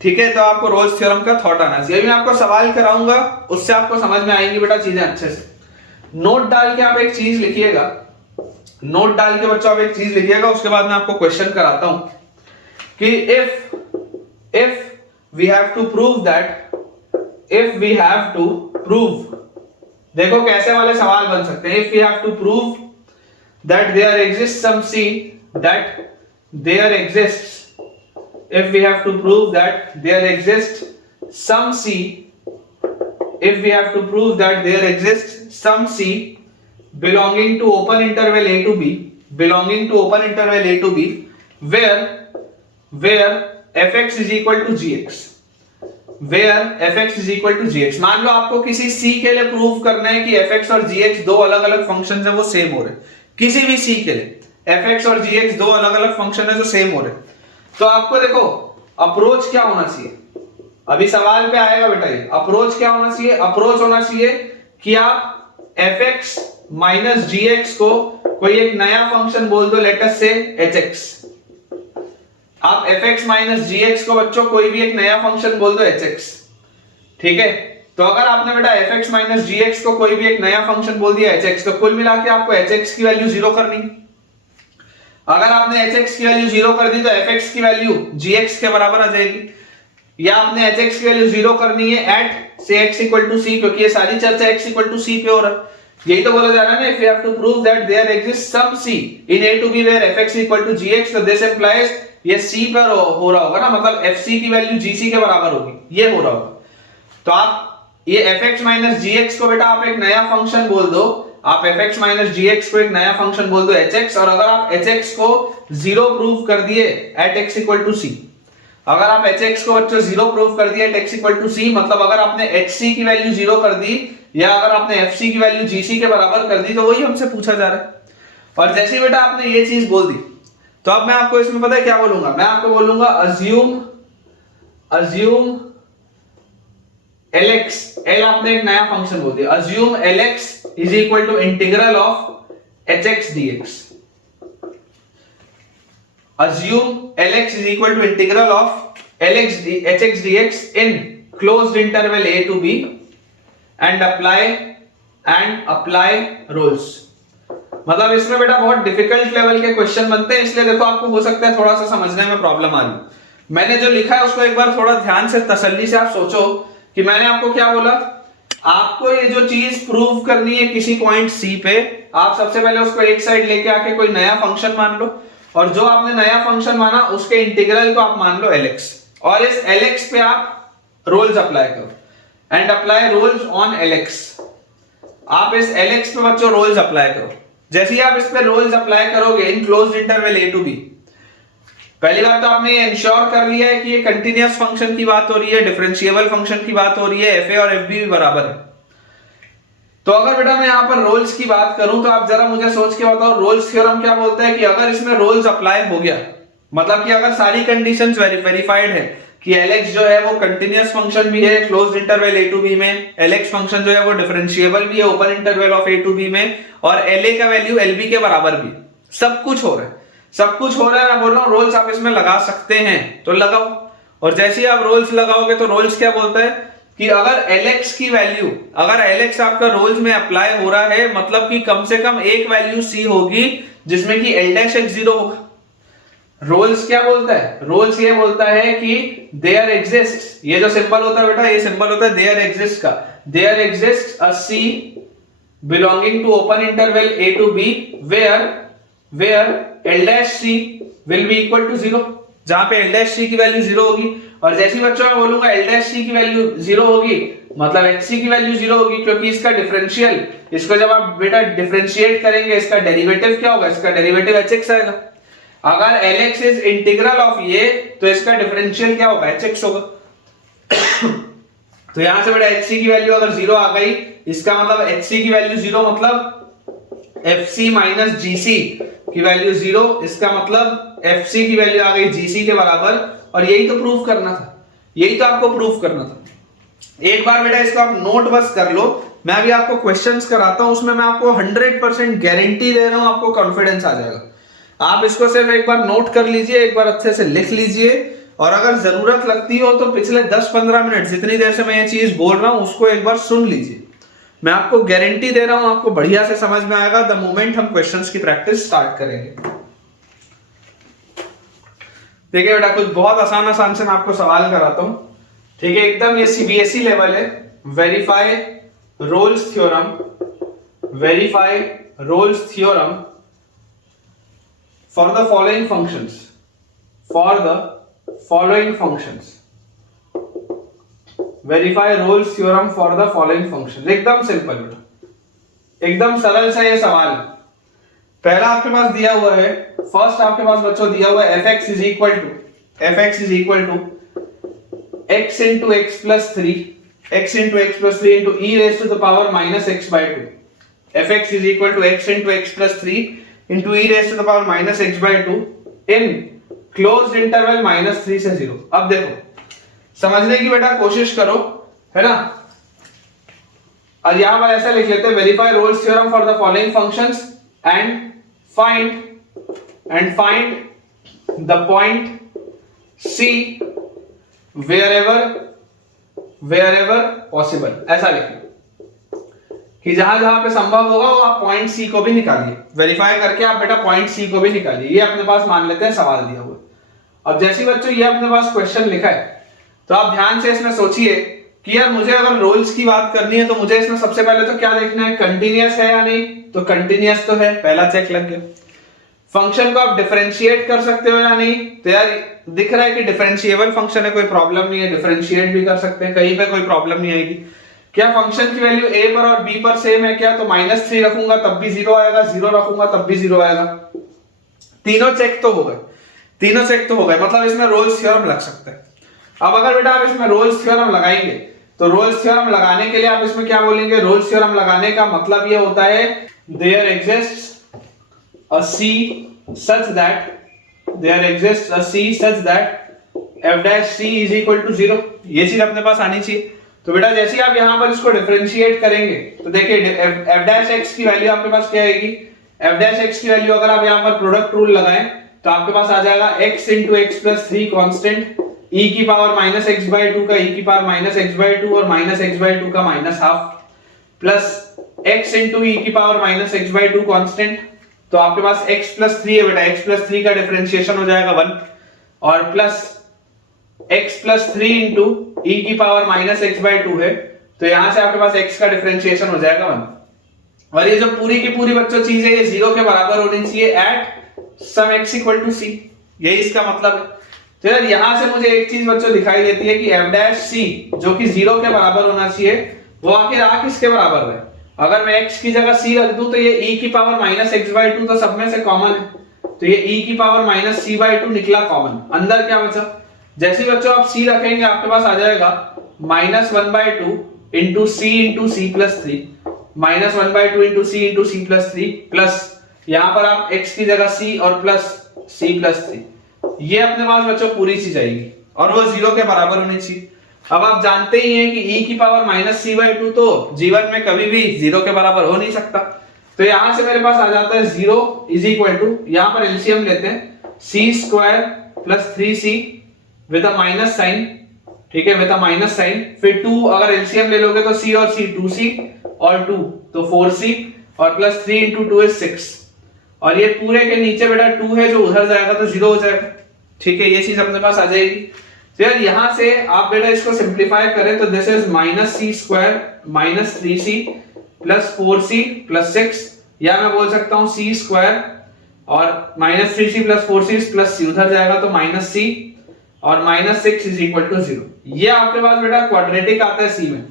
ठीक है, तो आपको रोल्स थ्योरम का थॉट आना चाहिए। मैं आपको सवाल कराऊंगा, उससे आपको समझ में आएंगी बेटा चीजें अच्छे से। नोट डाल के आप एक चीज लिखिएगा, नोट डाल के बच्चों आप एक चीज लिखिएगा, उसके बाद मैं आपको क्वेश्चन कराता हूं कि if we have to prove, देखो कैसे वाले सवाल बन सकते हैं। If we have to prove that there exist some c, if we have to prove that there exists some c, if we have to prove that there exists some c belonging to open interval a to b, where fx is equal to gx, मान लो आपको किसी c के लिए prove करना है कि fx और gx दो अलग अलग फंक्शन है वो सेम हो रहे, किसी भी c के लिए fx और gx दो अलग अलग फंक्शन है जो सेम हो रहे, तो आपको देखो अप्रोच क्या होना चाहिए, अभी सवाल पे आएगा बेटा ये अप्रोच क्या होना चाहिए। अप्रोच होना चाहिए कि आप fx माइनस gx को कोई एक नया फंक्शन बोल दो, लेट अस से hx। आप fx माइनस gx को बच्चों कोई भी एक नया फंक्शन बोल दो hx, ठीक है? तो अगर आपने बेटा fx माइनस gx को कोई भी एक नया फंक्शन बोल दिया hx, तो कुल मिला के आपको hx की वैल्यू जीरो करनी। अगर आपने hx की वैल्यू जीरो कर दी तो fx की वैल्यू gx के बराबर आ जाएगी, या आपने hx की वैल्यू जीरो करनी है एट से x इक्वल टू c, क्योंकि ये सारी चर्चा x इक्वल टू c पे हो रहा है। यही तो बोला जा रहा है ना, if you have to prove that there exists some c in a to b where fx equal to gx, तो this implies ये c पर हो रहा होगा ना, मतलब fc की वैल्यू gc के बराबर होगी, ये हो रहा होगा। तो आप ये fx माइनस gx को बेटा आप एक नया फंक्शन बोल दो, आप fx माइनस gx को एक नया फंक्शन बोल दो hx, और अगर आप hx को जीरो प्रूव कर दिए at x equal to c, अगर आप hx को बच्चों जीरो प्रूव कर दिए at x equal to c, मतलब अगर आपने hc की वैल्यू जीरो कर दी या अगर आपने fc की वैल्यू gc के बराबर कर दी, तो वही हमसे पूछा जा रहा है। और जैसे बेटा आपने ये चीज बोल दी तो अब मैं आपको इसमें पता है क्या बोलूंगा, मैं आपको बोलूंगा अज्यूम Lx, L आपने एक नया फंक्शन बोल दिया, assume Lx is equal to integral of hx dx, assume Lx is equal to integral of hx dx in closed interval a to b and apply rules। मतलब इसमें बेटा बहुत difficult level के क्वेश्चन बनते हैं, इसलिए देखो आपको हो सकता है थोड़ा सा समझने में प्रॉब्लम आ रही। मैंने जो लिखा है उसको एक बार थोड़ा ध्यान से तसल्ली से आप सोचो कि मैंने आपको क्या बोला। आपको ये जो चीज प्रूव करनी है किसी पॉइंट सी पे, आप सबसे पहले उसको एक साइड लेके आके कोई नया फंक्शन मान लो, और जो आपने नया फंक्शन माना उसके इंटीग्रल को आप मान लो Lx, और इस Lx पे आप रूल्स अप्लाई करो and apply rules on Lx। आप इस Lx पे बच्चों रूल्स अप्लाई करो। जैसे ही आप इस पे रूल्स अप्लाई करोगे in closed interval a to b, पहली बात तो आपने ये इंश्योर कर लिया है कि ये कंटीन्यूअस फंक्शन की बात हो रही है, डिफरेंशिएबल फंक्शन की बात हो रही है, fa और fb भी बराबर है। तो अगर बेटा मैं यहाँ पर रोल्स की बात करूं तो आप जरा मुझे सोच के बताओ रोल्स थ्योरम क्या बोलता है कि अगर इसमें रोल्स अप्लाई हो गया, मतलब कि अगर सारी कंडीशंस वेरीफाइड है कि Lx जो है वो कंटीन्यूअस फंक्शन भी है closed interval a to b में, Lx फंक्शन जो है वो डिफरेंशिएबल भी है open interval of a to b में, और La का वैल्यू Lb के बराबर भी, सब कुछ हो रहा है, सब कुछ हो रहा है। मैं बोल रहा हूँ रोल्स आप इसमें लगा सकते हैं तो लगाओ। और जैसे ही आप रोल्स लगाओगे तो रोल्स क्या बोलता है कि अगर Lx की वैल्यू, अगर Lx आपका रोल्स में अप्लाई हो रहा है, मतलब कि कम से कम एक वैल्यू c होगी जिसमें कि L' x0 होगा। रोल्स क्या बोलता है, रोल्स ये बोलता है कि देयर एग्जिस्ट, ये जो सिंबल होता है बेटा, ये सिंबल होता है देयर एग्जिस्ट का, there exist a c belonging to open interval a to b where L' will be equal to 0, जहां पे L' की वैल्यू 0 होगी। और जैसे ही बच्चों मैं बोलूंगा L' की वैल्यू 0 होगी मतलब hc की वैल्यू 0 होगी, क्योंकि इसका डिफरेंशियल, इसको जब आप बेटा डिफरेंशिएट करेंगे इसका डेरिवेटिव क्या होगा, इसका डेरिवेटिव hx आएगा। अगर Lx इज इंटीग्रल ऑफ ये तो इसका डिफरेंशियल क्या होगा, hx होगा। तो यहां से बेटा hc की वैल्यू अगर 0 आ गई, इसका मतलब hc की वैल्यू 0 मतलब fc माइनस gc की वैल्यू 0, इसका मतलब fc की वैल्यू आ गई gc के बराबर। और यही तो प्रूफ करना था, यही तो आपको प्रूफ करना था। एक बार बेटा इसको आप नोट बस कर लो, मैं अभी आपको क्वेश्चंस कराता हूं, उसमें मैं आपको 100% गारंटी दे रहा हूं, आपको कॉन्फिडेंस आ जाएगा। आप इसको सिर्फ एक बार नोट कर लीजिए, एक बार अच्छे से लिख लीजिए, और अगर जरूरत लगती हो तो पिछले 10-15 मिनट जितनी देर से मैं ये चीज बोल रहा हूं उसको एक बार सुन लीजिए। मैं आपको गारंटी दे रहा हूं आपको बढ़िया से समझ में आएगा द मोमेंट हम क्वेश्चंस की प्रैक्टिस स्टार्ट करेंगे। देखिए बेटा कुछ बहुत आसान आसान से मैं आपको सवाल कराता हूं, ठीक है, एकदम ये सीबीएसई लेवल है। Verify Rolle's theorem, verify Rolle's theorem for the following functions, for the following functions, verify Rolle's theorem for the following functions। एकदम सिंपल बेटा, एकदम सरल सा ये सवाल है। पहला आपके पास दिया हुआ है, फर्स्ट आपके पास बच्चों दिया हुआ है fx is equal to x into x plus 3 into e raised to the power minus x by 2। fx is equal to x into x plus 3 into e raised to the power minus x by 2 in closed interval -3 से 0। अब देखो समझने की बेटा कोशिश करो, है ना। और यहां पर ऐसा लिख लेते हैं verify Rolle's theorem for the following functions and find the point c wherever possible। ऐसा लिखिए कि जहां जहां पे संभव होगा वो आप पॉइंट सी को भी निकालिए, वेरीफाई करके आप बेटा पॉइंट सी को भी निकालिए। ये अपने पास मान लेते हैं सवाल दिया हुआ। अब जैसे बच्चों ये अपने पास क्वेश्चन लिखा है तो आप ध्यान से इसमें सोचिए कि यार मुझे अगर रोल्स की बात करनी है तो मुझे इसमें सबसे पहले तो क्या देखना है, कंटिन्यूअस है या नहीं। तो कंटिन्यूअस तो है, पहला चेक लग गया। फंक्शन को आप डिफरेंशिएट कर सकते हो या नहीं, तो यार दिख रहा है कि डिफरेंशिएबल फंक्शन है, कोई प्रॉब्लम नहीं है, डिफरेंशिएट भी कर सकते हैं, कहीं पे कोई प्रॉब्लम नहीं आएगी। क्या फंक्शन की वैल्यू a पर और b पर सेम है क्या, तो -3 रखूंगा तब भी 0 आएगा, 0 रखूंगा तब भी 0 आएगा। तीनों चेक तो हो गए, तीनों चेक तो हो गए, मतलब इसमें रोल्स थ्योरम लग सकता है। अब अगर बेटा आप इसमें रोल्स थ्योरम लगाएंगे तो रोल्स थ्योरम लगाने के लिए आप इसमें क्या बोलेंगे, रोल्स थ्योरम लगाने का मतलब ये होता है there exists a c such that f' is equal to 0। ये चीज अपने पास आनी चाहिए। तो बेटा जैसे आप यहां पर इसको डिफरेंशिएट करेंगे तो देखिए f' x की वैल्यू आपके पास क्या आएगी, f' x की वैल्यू अगर आप यहां पर प्रोडक्ट रूल लगाएं तो आपके पास आ जाएगा x into x plus 3 constant, e की power minus x by two का e की power minus x by two और माइनस एक्स बाई टू का minus half, plus x into e की power minus x by two constant. तो आपके पास x plus 3 है बेटा, x प्लस 3 का डिफरेंशिएशन हो जाएगा 1 और plus x plus 3 into e की power minus x by two है, तो यहां से आपके पास x का डिफरेंशिएशन हो जाएगा 1। और ये जो पूरी की पूरी बच्चों चीज है ये 0 के बराबर होनी चाहिए at some x equal to c, यही इसका मतलब है। तो यार यहां से मुझे एक चीज बच्चों दिखाई देती है कि f डैश c जो कि 0 के बराबर होना चाहिए वो आखिर आ किसके बराबर है। अगर मैं x की जगह c रख दूं तो ये e की power minus x by two तो सब में से कॉमन है, तो ये e की power minus c by two निकला कॉमन, अंदर क्या बचा। जैसे बच्चों आप c रखेंगे आपके पास आ जाएगा minus one by two into c plus three, minus one by two into c plus three, plus यहां पर आप x की जगह c और प्लस c प्लस थ्री, ये अपने पास बच्चों पूरी चीज आएगी और वो 0 के बराबर होनी चाहिए। अब आप जानते ही हैं कि e की power minus c by two तो जीवन में कभी भी 0 के बराबर हो नहीं सकता, तो यहां से मेरे पास आ जाता है 0 इज इक्वल टू, यहां पर एलसीएम लेते हैं C square plus 3c with a minus sign, ठीक है, विद अ माइनस साइन, फिर 2 अगर एलसीएम ले लोगे तो c और c 2c और 2 तो 4c और प्लस 3 इंटू 2 इज 6 और ये पूरे के नीचे बेटा 2 है जो उधर जाएगा तो 0 हो जाएगा, ठीक है, ये चीज अपने पास आ जाएगी। तो यार यहां से आप बेटा इसको सिंप्लीफाई करें तो this is minus c square minus 3c plus 4c plus 6, या मैं बोल सकता हूं c स्क्वायर और minus 3c plus 4c plus c उधर जाएगा तो माइनस c और माइनस 6 इज इक्वल टू 0। ये आपके पास बेटा क्वाड्रेटिक आता है c में,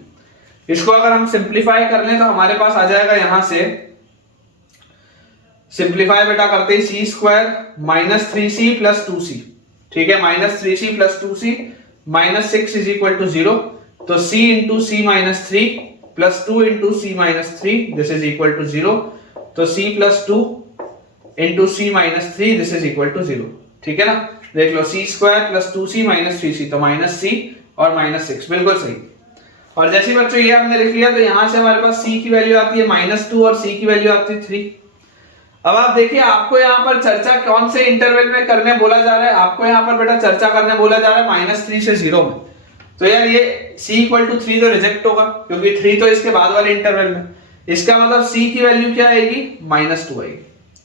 इसको अगर हम सिंप्लीफाई कर लें तो हमारे पास आ जाएगा यहां से सिंप्लीफाई बेटा करते ही C square minus 3c plus 2c, ठीक है, minus 3c plus 2c minus 6 is equal to 0, तो c into C minus 3 plus 2 into C minus 3 this is equal to 0, तो c plus 2 into C minus 3 this is equal to 0, ठीक है ना। देख लो C square plus 2c minus 3c तो minus c और minus 6, बिल्कुल सही। और जैसे बच्चों ये हमने लिख लिया तो यहां से हमारे पास c की वैल्यू आती है -2 और c की वैल्यू आती है 3। अब आप देखिए आपको यहाँ पर चर्चा कौन से इंटरवल में करने बोला जा रहा है, आपको यहाँ पर बेटा चर्चा करने बोला जा रहा है -3 से 0 में, तो यार ये c इक्वल टू 3 तो रिजेक्ट होगा क्योंकि 3 तो इसके बाद वाले इंटरवल में, इसका मतलब c की वैल्यू क्या आएगी -2 आएगी,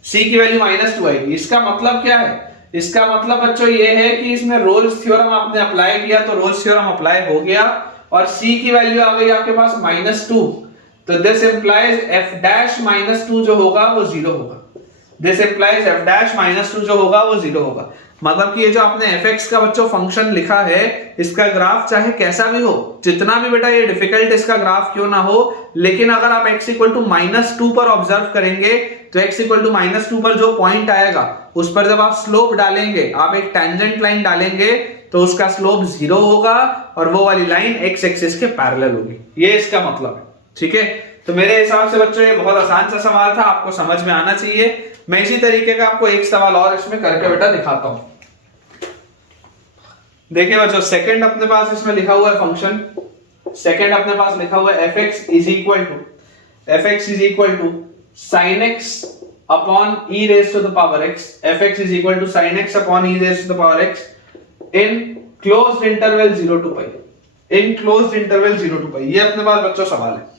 c की वैल्यू -2 आएगी। इसका मतलब क्या है, इसका मतलब बच्चों ये है कि इसमें रोल्स थ्योरम आपने अप्लाई किया तो रोल्स थ्योरम अप्लाई हो गया और c की वैल्यू आ गई आपके पास -2, तो दिस इंप्लाइज f डैश -2 जो होगा वो 0 होगा, दिस इंप्लाइज f डैश -2 जो होगा वो 0 होगा। मतलब कि ये जो आपने fx का बच्चों फंक्शन लिखा है इसका ग्राफ चाहे कैसा भी हो, जितना भी बेटा ये डिफिकल्ट इसका ग्राफ क्यों ना हो, लेकिन अगर आप x इक्वल टू -2 पर ऑब्जर्व करेंगे तो x इक्वल टू -2 पर जो पॉइंट आएगा उस पर जब आप स्लोप डालेंगे, आप एक टेंजेंट लाइन डालेंगे तो उसका स्लोप 0 होगा और वो वाली लाइन x एक्सिस के पैरेलल होगी, ये इसका मतलब है, ठीक है। तो मेरे हिसाब से बच्चों ये बहुत आसान सा सवाल था, आपको समझ में आना चाहिए। मैं इसी तरीके का आपको एक सवाल और इसमें करके बेटा दिखाता हूं। देखिए बच्चों सेकंड अपने पास इसमें लिखा हुआ है फंक्शन, सेकंड अपने पास लिखा हुआ है fx is equal to sin x upon e raise to the power x, fx is equal to sin x upon e raise to the power x in closed interval 0 to pi, in closed interval 0 to pi, ये अपने पास बच्चों सवाल है।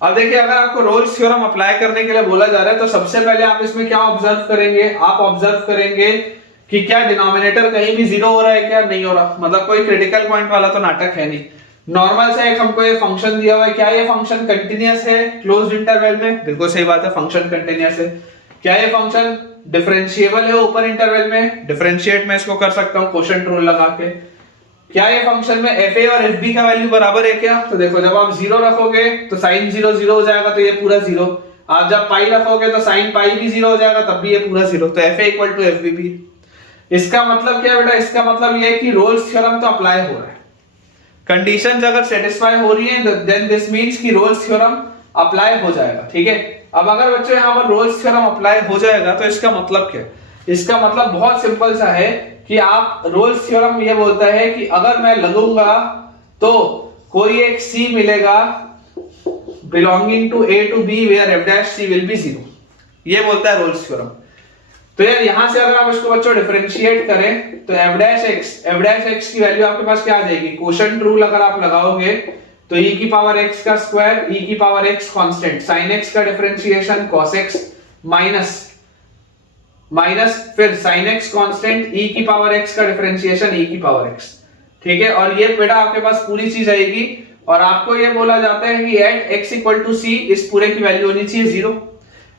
अब देखिए अगर आपको Rolle's theorem apply करने के लिए बोला जा रहा है तो सबसे पहले आप इसमें क्या ऑब्जर्व करेंगे, आप ऑब्जर्व करेंगे कि क्या डिनोमिनेटर कहीं भी 0 हो रहा है क्या नहीं हो रहा, मतलब कोई क्रिटिकल पॉइंट वाला तो नाटक है नहीं। नॉर्मल से एक हमको ये फंक्शन दिया हुआ है, क्या ये फंक्शन कंटिन्यूअस है क्लोज्ड इंटरवल में, बिल्कुल सही बात है, फंक्शन कंटिन्यूअस है। क्या ये फंक्शन डिफरेंशिएबल है ऊपर इंटरवल में, डिफरेंशिएट मैं इसको कर सकता हूं क्वोशिएंट रूल लगा के। क्या ये फंक्शन में fa और fb का वैल्यू बराबर है क्या, तो देखो जब आप 0 रखोगे तो sin 0 0 हो जाएगा तो ये पूरा 0, आप जब पाई रखोगे तो sin पाई भी 0 हो जाएगा तब भी ये पूरा 0, तो fa इक्वल टू fbb। इसका मतलब क्या है बेटा, इसका मतलब ये है कि रोल्स थ्योरम तो अप्लाई हो रहा है, कंडीशंस अगर सेटिस्फाई हो रही है देन दिस मींस कि रोल्स थ्योरम अप्लाई हो जाएगा, ठीक है। अब अगर बच्चों यहां पर रोल्स थ्योरम अप्लाई हो जाएगा तो इसका मतलब क्या है, इसका मतलब बहुत सिंपल सा है कि आप रोल्स थ्योरम ये बोलता है कि अगर मैं लगूंगा तो कोई एक c मिलेगा belonging to a to b where f dash c will be 0, ये बोलता है रोल्स थ्योरम। तो यार यहां से अगर आप इसको बच्चों डिफरेंशिएट करें तो f डैश x की वैल्यू आपके पास क्या आ जाएगी, क्वोशंट रूल अगर आप लगाओगे तो e की पावर x का स्क्वायर, e की power x constant, sin x का डिफरेंशिएशन cos x माइनस फिर sin x कांस्टेंट, e की पावर x का डिफरेंशिएशन e की पावर x। ठीक है, और ये बेटा आपके पास पूरी चीज आएगी और आपको ये बोला जाता है कि at x equal to c इस पूरे की वैल्यू होनी चाहिए 0।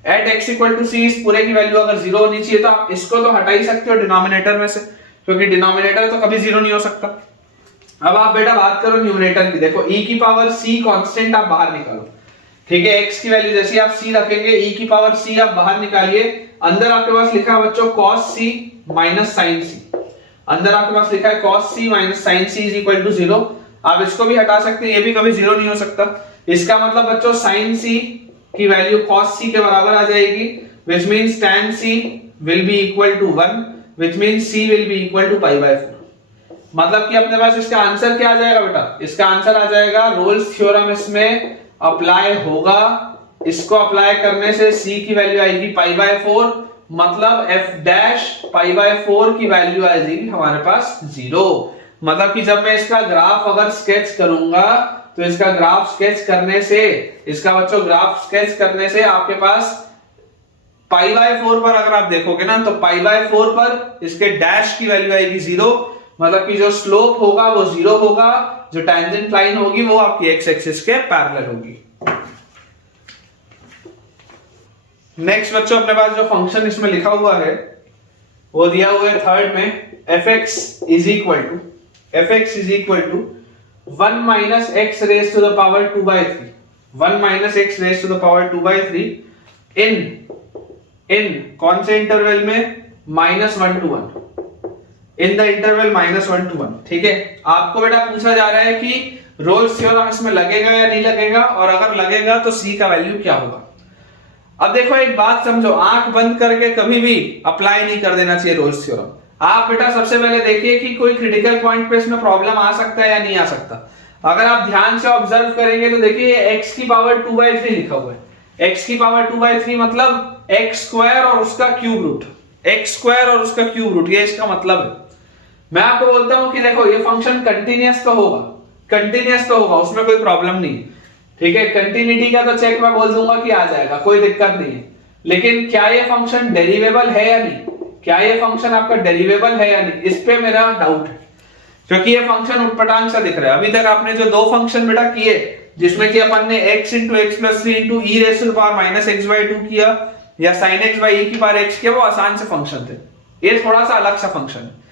At x equal to c इस पूरे की वैल्यू अगर 0 होनी चाहिए तो आप इसको तो हटा ही सकते हो डिनोमिनेटर में से, क्योंकि डिनोमिनेटर तो कभी 0 नहीं हो सकता। अब आप बेटा बात करो न्यूमरेटर की, देखो e की पावर c कांस्टेंट आप बाहर निकालो। ठीक है, x की वैल्यू जैसे आप c रखेंगे, e की पावर c आप बाहर निकालिए, अंदर आपके पास लिखा है बच्चों cos c minus sin c, अंदर आपके पास लिखा है cos c minus sin c is equal to 0। आप इसको भी हटा सकते हैं, ये भी कभी 0 नहीं हो सकता। इसका मतलब बच्चों sin c की वैल्यू cos c के बराबर आ जाएगी, which means tan c will be equal to 1, which means c will be equal to pi by 4। मतलब कि अपने पास इसका आंसर क्या आ जाएगा बेटा, इसका आंसर आ जाएगा रोल्स थ्योरम इसमें अप्लाई होगा, इसको अप्लाई करने से c की वैल्यू आएगी पाई बाय 4, मतलब f डैश पाई बाय 4 की वैल्यू आ जाएगी हमारे पास 0। मतलब कि जब मैं इसका ग्राफ अगर स्केच करूंगा तो इसका ग्राफ स्केच करने से, इसका बच्चों ग्राफ स्केच करने से आपके पास पाई बाय 4 पर अगर आप देखोगे ना तो पाई बाय 4 पर इसके डैश की वैल्यू आएगी 0, मतलब कि जो स्लोप होगा वो 0 होगा, जो टेंजेंट लाइन होगी वो आपकी एक्स एक्सिस के पैरेलल होगी। नेक्स्ट बच्चों अपने पास जो फंक्शन इसमें लिखा हुआ है वो दिया हुआ है थर्ड में, fx is equal to 1 minus x raise to the power 2 by 3, 1 minus x raise to the power 2 by 3 in कौन से इंटरवल में, -1 to 1, in the interval -1 to 1। ठीक है, आपको बेटा पूछा जा रहा है कि रोल्स थ्योरम इसमें लगेगा या नहीं लगेगा, और अगर लगेगा तो c का वैल्यू क्या होगा। अब देखो एक बात समझो, आंख बंद करके कभी भी अप्लाई नहीं कर देना चाहिए रोल्स थ्योरम। आप बेटा सबसे पहले देखिए कि कोई क्रिटिकल पॉइंट पे इसमें प्रॉब्लम आ सकता है या नहीं आ सकता। अगर आप ध्यान से ऑब्जर्व करेंगे तो देखिए x की पावर 2 by 3 लिखा हुआ है, x की पावर 2 by 3 मतलब x स्क्वायर और उसका क्यूब रूट, x स्क्वायर और उसका क्यूब रूट, ये इसका मतलब है। मैं आपको बोलता हूं कि देखो ये फंक्शन कंटिन्यूअस तो होगा, उसमें कोई प्रॉब्लम नहीं है। ठीक है, कंटिन्यूटी का तो चेक मैं बोल दूंगा कि आ जाएगा, कोई दिक्कत नहीं है। लेकिन क्या ये फंक्शन डेरिवेबल है या नहीं, क्या ये फंक्शन आपका डेरिवेबल है या नहीं, इस पे मेरा डाउट है, क्योंकि ये फंक्शन उटपटांग सा दिख रहा है। अभी तक आपने जो दो फंक्शन बेटा किए जिसमें कि अपन ने x into x plus 3 into e raised to the power minus x by 2 किया या sin x by e की पावर x किया, वो आसान से फंक्शन थे। ये थोड़ा सा अलग सा फंक्शन है।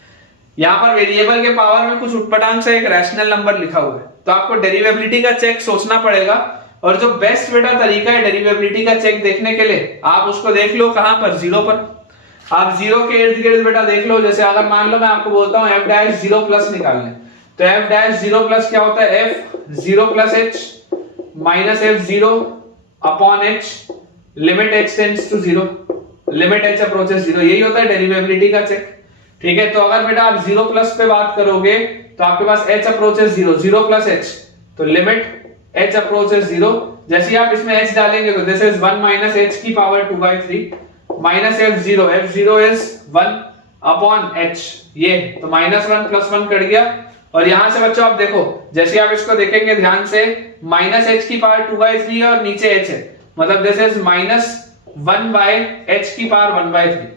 यहाँ पर वेरिएबल के पावर में कुछ उटपटांग से एक रैशनल नंबर लिखा हुआ है, तो आपको डेरिवेबिलिटी का चेक सोचना पड़ेगा। और जो बेस्ट बेटा तरीका है डेरिवेबिलिटी का चेक देखने के लिए, आप उसको देख लो कहां पर, 0 पर। आप 0 के इर्द गिर्द बेटा देख लो। जैसे अगर मान लो मैं आपको बोलता हूं f डैश 0 प्लस निकालने, तो f डैश 0 प्लस क्या होता है, f 0 plus h minus f 0 upon h limit h tends to 0, limit h approaches 0, यही होता है डेरिवेबिलिटी का चेक। ठीक है, तो अगर बेटा आप 0 प्लस पे बात करोगे तो आपके पास h अप्रोचेस 0, 0 प्लस h, तो लिमिट h अप्रोचेस 0। जैसे ही आप इसमें h डालेंगे तो दिस इज 1 माइनस h की power 2 by 3 minus f0 is 1 upon h, ये तो -1 प्लस 1 कट गया। और यहां से बच्चों आप देखो, जैसे आप इसको देखेंगे ध्यान से, माइनस h की पावर 2 by 3 और नीचे h है, मतलब दिस इज -1 by h की पावर 1 by 3।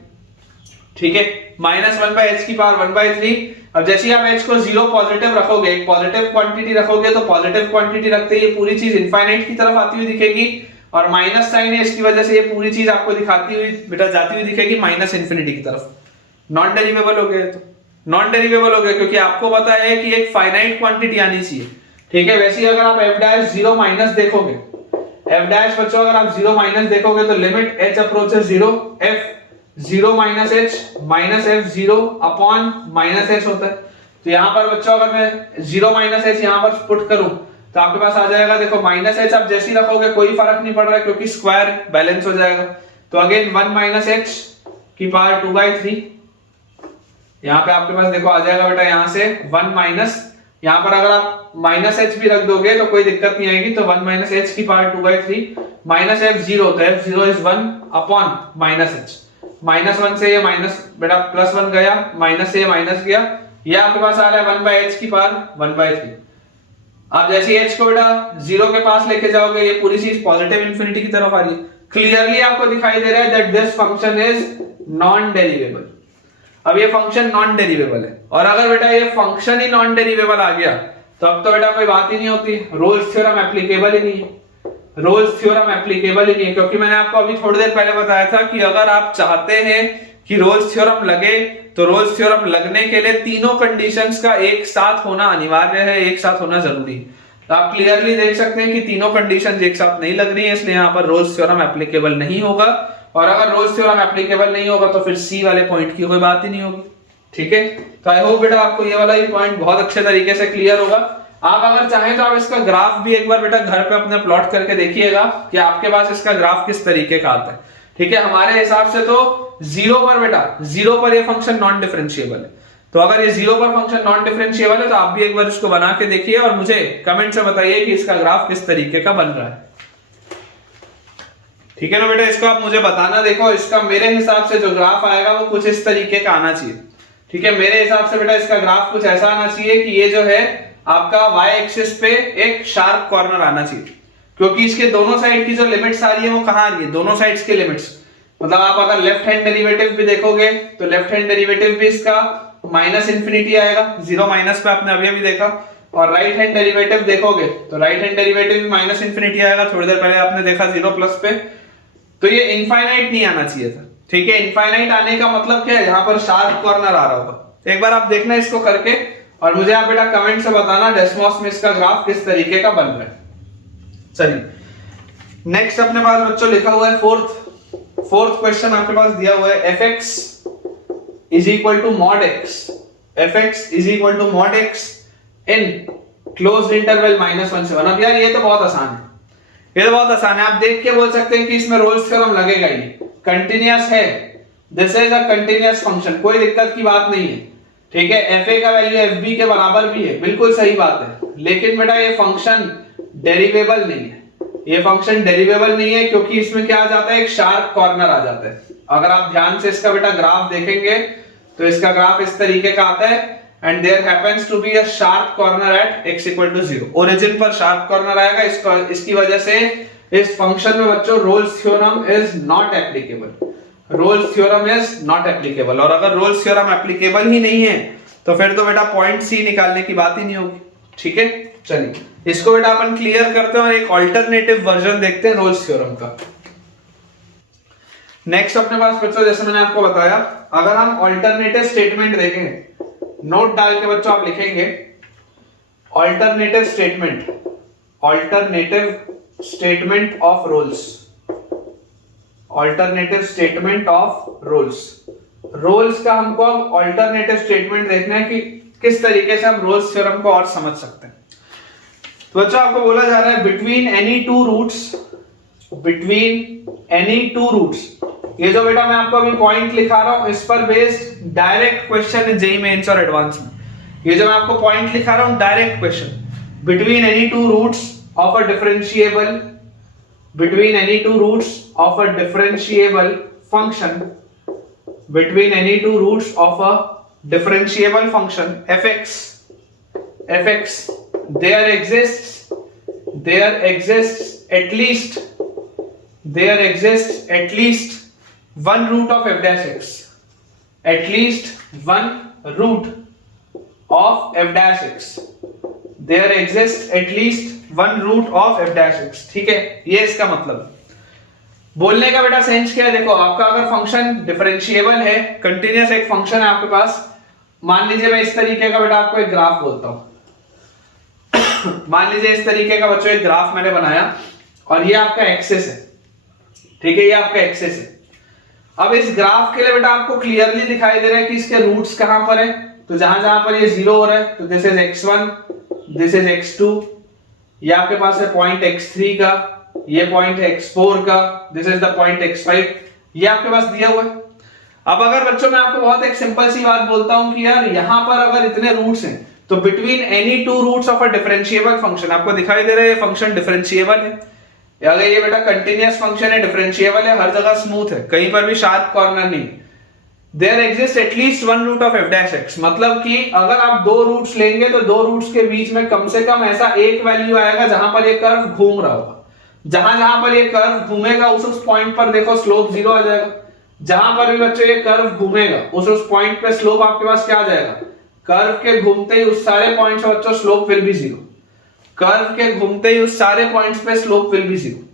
ठीक है, -1 by h की पावर 1 by 3। अब जैसे ही आप h को 0 पॉजिटिव रखोगे, एक पॉजिटिव क्वांटिटी रखोगे, तो पॉजिटिव क्वांटिटी रखते ही ये पूरी चीज इनफाइनाइट की तरफ आती हुई दिखेगी, और माइनस साइन है इसकी वजह से ये पूरी चीज आपको दिखाती हुई बेटा जाती हुई दिखेगी माइनस इंफिनिटी की तरफ। नॉन डेरिवेबल हो गया, तो नॉन डेरिवेबल हो गया क्योंकि आपको पता है कि एक फाइनाइट क्वांटिटी आनी चाहिए। ठीक है, वैसे ही अगर आप f डैश 0 माइनस देखोगे, f डैश बच्चों अगर आप 0 माइनस देखोगे तो limit h approaches 0, f 0 minus h minus f0 upon minus h होता है। तो यहां पर बच्चों अगर मैं 0 माइनस h यहां पर पुट करूं तो आपके पास आ जाएगा, देखो माइनस h आप जैसे ही रखोगे कोई फर्क नहीं पड़ रहा है क्योंकि स्क्वायर बैलेंस हो जाएगा। तो अगेन 1 माइनस h की पावर 2 by 3, यहाँ पे आपके पास देखो आ जाएगा बेटा यहाँ से 1 माइनस, यहाँ पर अगर आप माइनस h भी रख दोगे तो कोई दिक्कत नहीं आएगी, तो 1 माइनस h की पावर 2 by 3 माइनस f0, तो f0 is 1 upon minus h, -1 से ये माइनस बेटा +1 गया, माइनस से ये माइनस गया, ये आपके पास आ रहा है 1/h की पावर 1/3। आप जैसे h को बेटा 0 के पास लेके जाओगे ये पूरी चीज पॉजिटिव इंफिनिटी की तरफ आ रही है। क्लियरली आपको दिखाई दे रहा है that this function is non derivable. अब ये फंक्शन नॉन डेरिवेबल है, और अगर बेटा ये फंक्शन ही नॉन डेरिवेबल आ गया तो अब तो बेटा कोई बात ही नहीं होती, रोल्स थ्योरम एप्लीकेबल ही नहीं है, रोल्स थ्योरम एप्लीकेबल ही नहीं है। क्योंकि मैंने आपको अभी थोड़ी देर पहले बताया था कि अगर आप चाहते हैं कि रोल्स थ्योरम लगे तो रोल्स थ्योरम लगने के लिए तीनों कंडीशंस का एक साथ होना अनिवार्य है, एक साथ होना जरूरी है। तो आप क्लियरली देख सकते हैं कि तीनों कंडीशंस एक साथ नहीं लग रही है, इसलिए यहाँ पर रोल्स थ्योरम एप्लीकेबल नहीं होगा। और अगर रोल्स थ्योरम एप्लीकेबल नहीं होगा तो फिर सी वाले पॉइंट की कोई बात ही नहीं होगी। ठीक है, तो आई होप बेटा आपको ये वाला ही पॉइंट बहुत अच्छे तरीके से क्लियर होगा। आप अगर चाहें तो आप इसका ग्राफ भी एक बार बेटा घर पे अपने प्लॉट करके देखिएगा कि आपके पास इसका ग्राफ किस तरीके का आता है। ठीक है, हमारे हिसाब से तो 0 पर बेटा 0 पर ये फंक्शन नॉन डिफरेंशिएबल है। तो अगर ये 0 पर फंक्शन नॉन डिफरेंशिएबल है तो आप भी एक बार इसको बना के देखिए और मुझे कमेंट से बताइए कि इसका ग्राफ किस तरीके का बन रहा है। ठीक है ना बेटा, इसको आप मुझे बताना। देखो इसका मेरे हिसाब से जो ग्राफ आएगा वो कुछ इस तरीके का आना चाहिए। ठीक है, मेरे हिसाब से बेटा इसका ग्राफ कुछ ऐसा आना चाहिए कि ये जो है आपका y एक्सिस पे एक शार्प कॉर्नर आना चाहिए, क्योंकि इसके दोनों साइड की जो लिमिट्स आ रही है वो कहां आ रही है, दोनों साइड्स के लिमिट्स। मतलब आप अगर लेफ्ट हैंड डेरिवेटिव भी देखोगे तो लेफ्ट हैंड डेरिवेटिव भी इसका -इंफिनिटी आएगा, 0 माइनस पे आपने अभी देखा। और राइट हैंड डेरिवेटिव देखोगे तो राइट हैंड डेरिवेटिव भी -इंफिनिटी आएगा, थोड़ी देर पहले आपने देखा 0 प्लस पे। तो ये इनफाइनाइट नहीं आना चाहिए था। ठीक है, इनफाइनाइट आने का मतलब क्या है, यहाँ पर शार्प कॉर्नर आ रहा होगा। एक बार आप देखना इसको करके और मुझे आप बेटा कमेंट से बताना डेस्मोस में इसका ग्राफ किस तरीके का बन रहा है। चलिए नेक्स्ट अपने पास बच्चों लिखा हुआ है फोर्थ क्वेश्चन आपके पास दिया हुआ है fx is equal to mod x, fx is equal to mod x in closed interval -1 से 1। अब यार ये तो बहुत आसान है, ये तो बहुत आसान है। आप देख के बोल सकते हैं कि इसमें रोल्स थ्योरम लगेगा ही, कंटीन्यूअस है, this is a continuous function, कोई दिक्कत की बात नहीं है। ठीक है, fa का वैल्यू fb के बराबर भी है, बिल्कुल सही बात है। लेकिन बेटा ये फंक्शन डेरिवेबल नहीं है, ये फंक्शन डेरिवेबल नहीं है क्योंकि इसमें क्या आ जाता है, एक शार्प कॉर्नर आ जाता है। अगर आप ध्यान से इसका बेटा ग्राफ देखेंगे तो इसका ग्राफ इस तरीके का आता है and there happens to be a sharp corner at x equal to 0। Origin पर शार्प कॉर्नर आएगा, इसकी वजह से इस फंक्शन में बच्चों Rolle's theorem is not applicable, Rolle's theorem is not applicable. और अगर रोल्स थ्योरम एप्लीकेबल ही नहीं है तो फिर तो बेटा पॉइंट सी निकालने की बात ही नहीं होगी। ठीक है, चलिए इसको बेटा अपन क्लियर करते हैं और एक ऑल्टरनेटिव वर्जन देखते हैं रोल्स थ्योरम का। नेक्स्ट अपने पास बच्चों जैसे मैंने आपको बताया, अगर हम ऑल्टरनेटिव स्टेटमेंट देखें, नोट डाल के बच्चों आप लिखेंगे alternative statement of Rolle's, alternative statement of Rolle's. Rolle's का हमको अब ऑल्टरनेटिव स्टेटमेंट देखना है कि किस तरीके से हम रोल्स थ्योरम को और समझ सकते हैं। तो बच्चों आपको बोला जा रहा है बिटवीन एनी टू रूट्स, ये जो बेटा मैं आपको अभी पॉइंट लिखा रहा हूं इस पर based direct question JEE Mains और एडवांस में। ये जो मैं आपको पॉइंट लिखा रहा हूं direct question, between any two roots of a differentiable, between any two roots of a differentiable function, between any two roots of a differentiable function fx, there exists at least one root of f dash x, at least one root of f dash x, there exists at least one root of f dash x। ठीक है, ये इसका मतलब बोलने का बेटा sense क्या है। देखो आपका अगर फंक्शन डिफरेंशिएबल है, कंटीन्यूअस एक फंक्शन है आपके पास, मान लीजिए मैं इस तरीके का बेटा आपको एक ग्राफ बोलता हूं मान लीजिए इस तरीके का बच्चों एक ग्राफ मैंने बनाया और ये आपका एक्सिस है। ठीक है, ये आपका एक्सिस है। अब इस ग्राफ के लिए बेटा आपको क्लियरली दिखाई दे रहा है कि इसके रूट्स कहां पर है, तो जहां जहां पर ये 0 हो रहा है तो this is x1, this is x2, ये आपके पास है पॉइंट x3 का, ये पॉइंट है x4 का, this is the point x5, ये आपके पास दिया हुआ है। अब अगर बच्चों मैं आपको बहुत एक सिंपल सी बात बोलता हूं कि यार यहां पर अगर इतने रूट्स हैं तो between any two roots of a differentiable function, आपको दिखाई दे रहा है ये फंक्शन डिफरेंशिएबल है, अगर ये बेटा कंटिन्यूअस फंक्शन है, डिफरेंशिएबल है, हर जगह स्मूथ है, कहीं पर भी शार्प कॉर्नर नहीं, there exist at least one root of f dash x, मतलब कि अगर आप दो रूट्स लेंगे तो दो रूट्स के बीच में कम से कम ऐसा एक वैल्यू आएगा जहां पर ये कर्व घूम रहा होगा। जहां जहां पर ये कर्व घूमेगा उस पॉइंट पर देखो स्लोप जीरो आ जाएगा। जहां पर भी बच्चों ये कर्व घूमेगा उस पॉइंट पे स्लोप आपके पास क्या आ जाएगा, कर्व के घूमते ही उस सारे पॉइंट्स पर बच्चों slope will be zero. Curve के घूमते ही उस सारे पॉइंट्स पे स्लोप विल बी जीरो।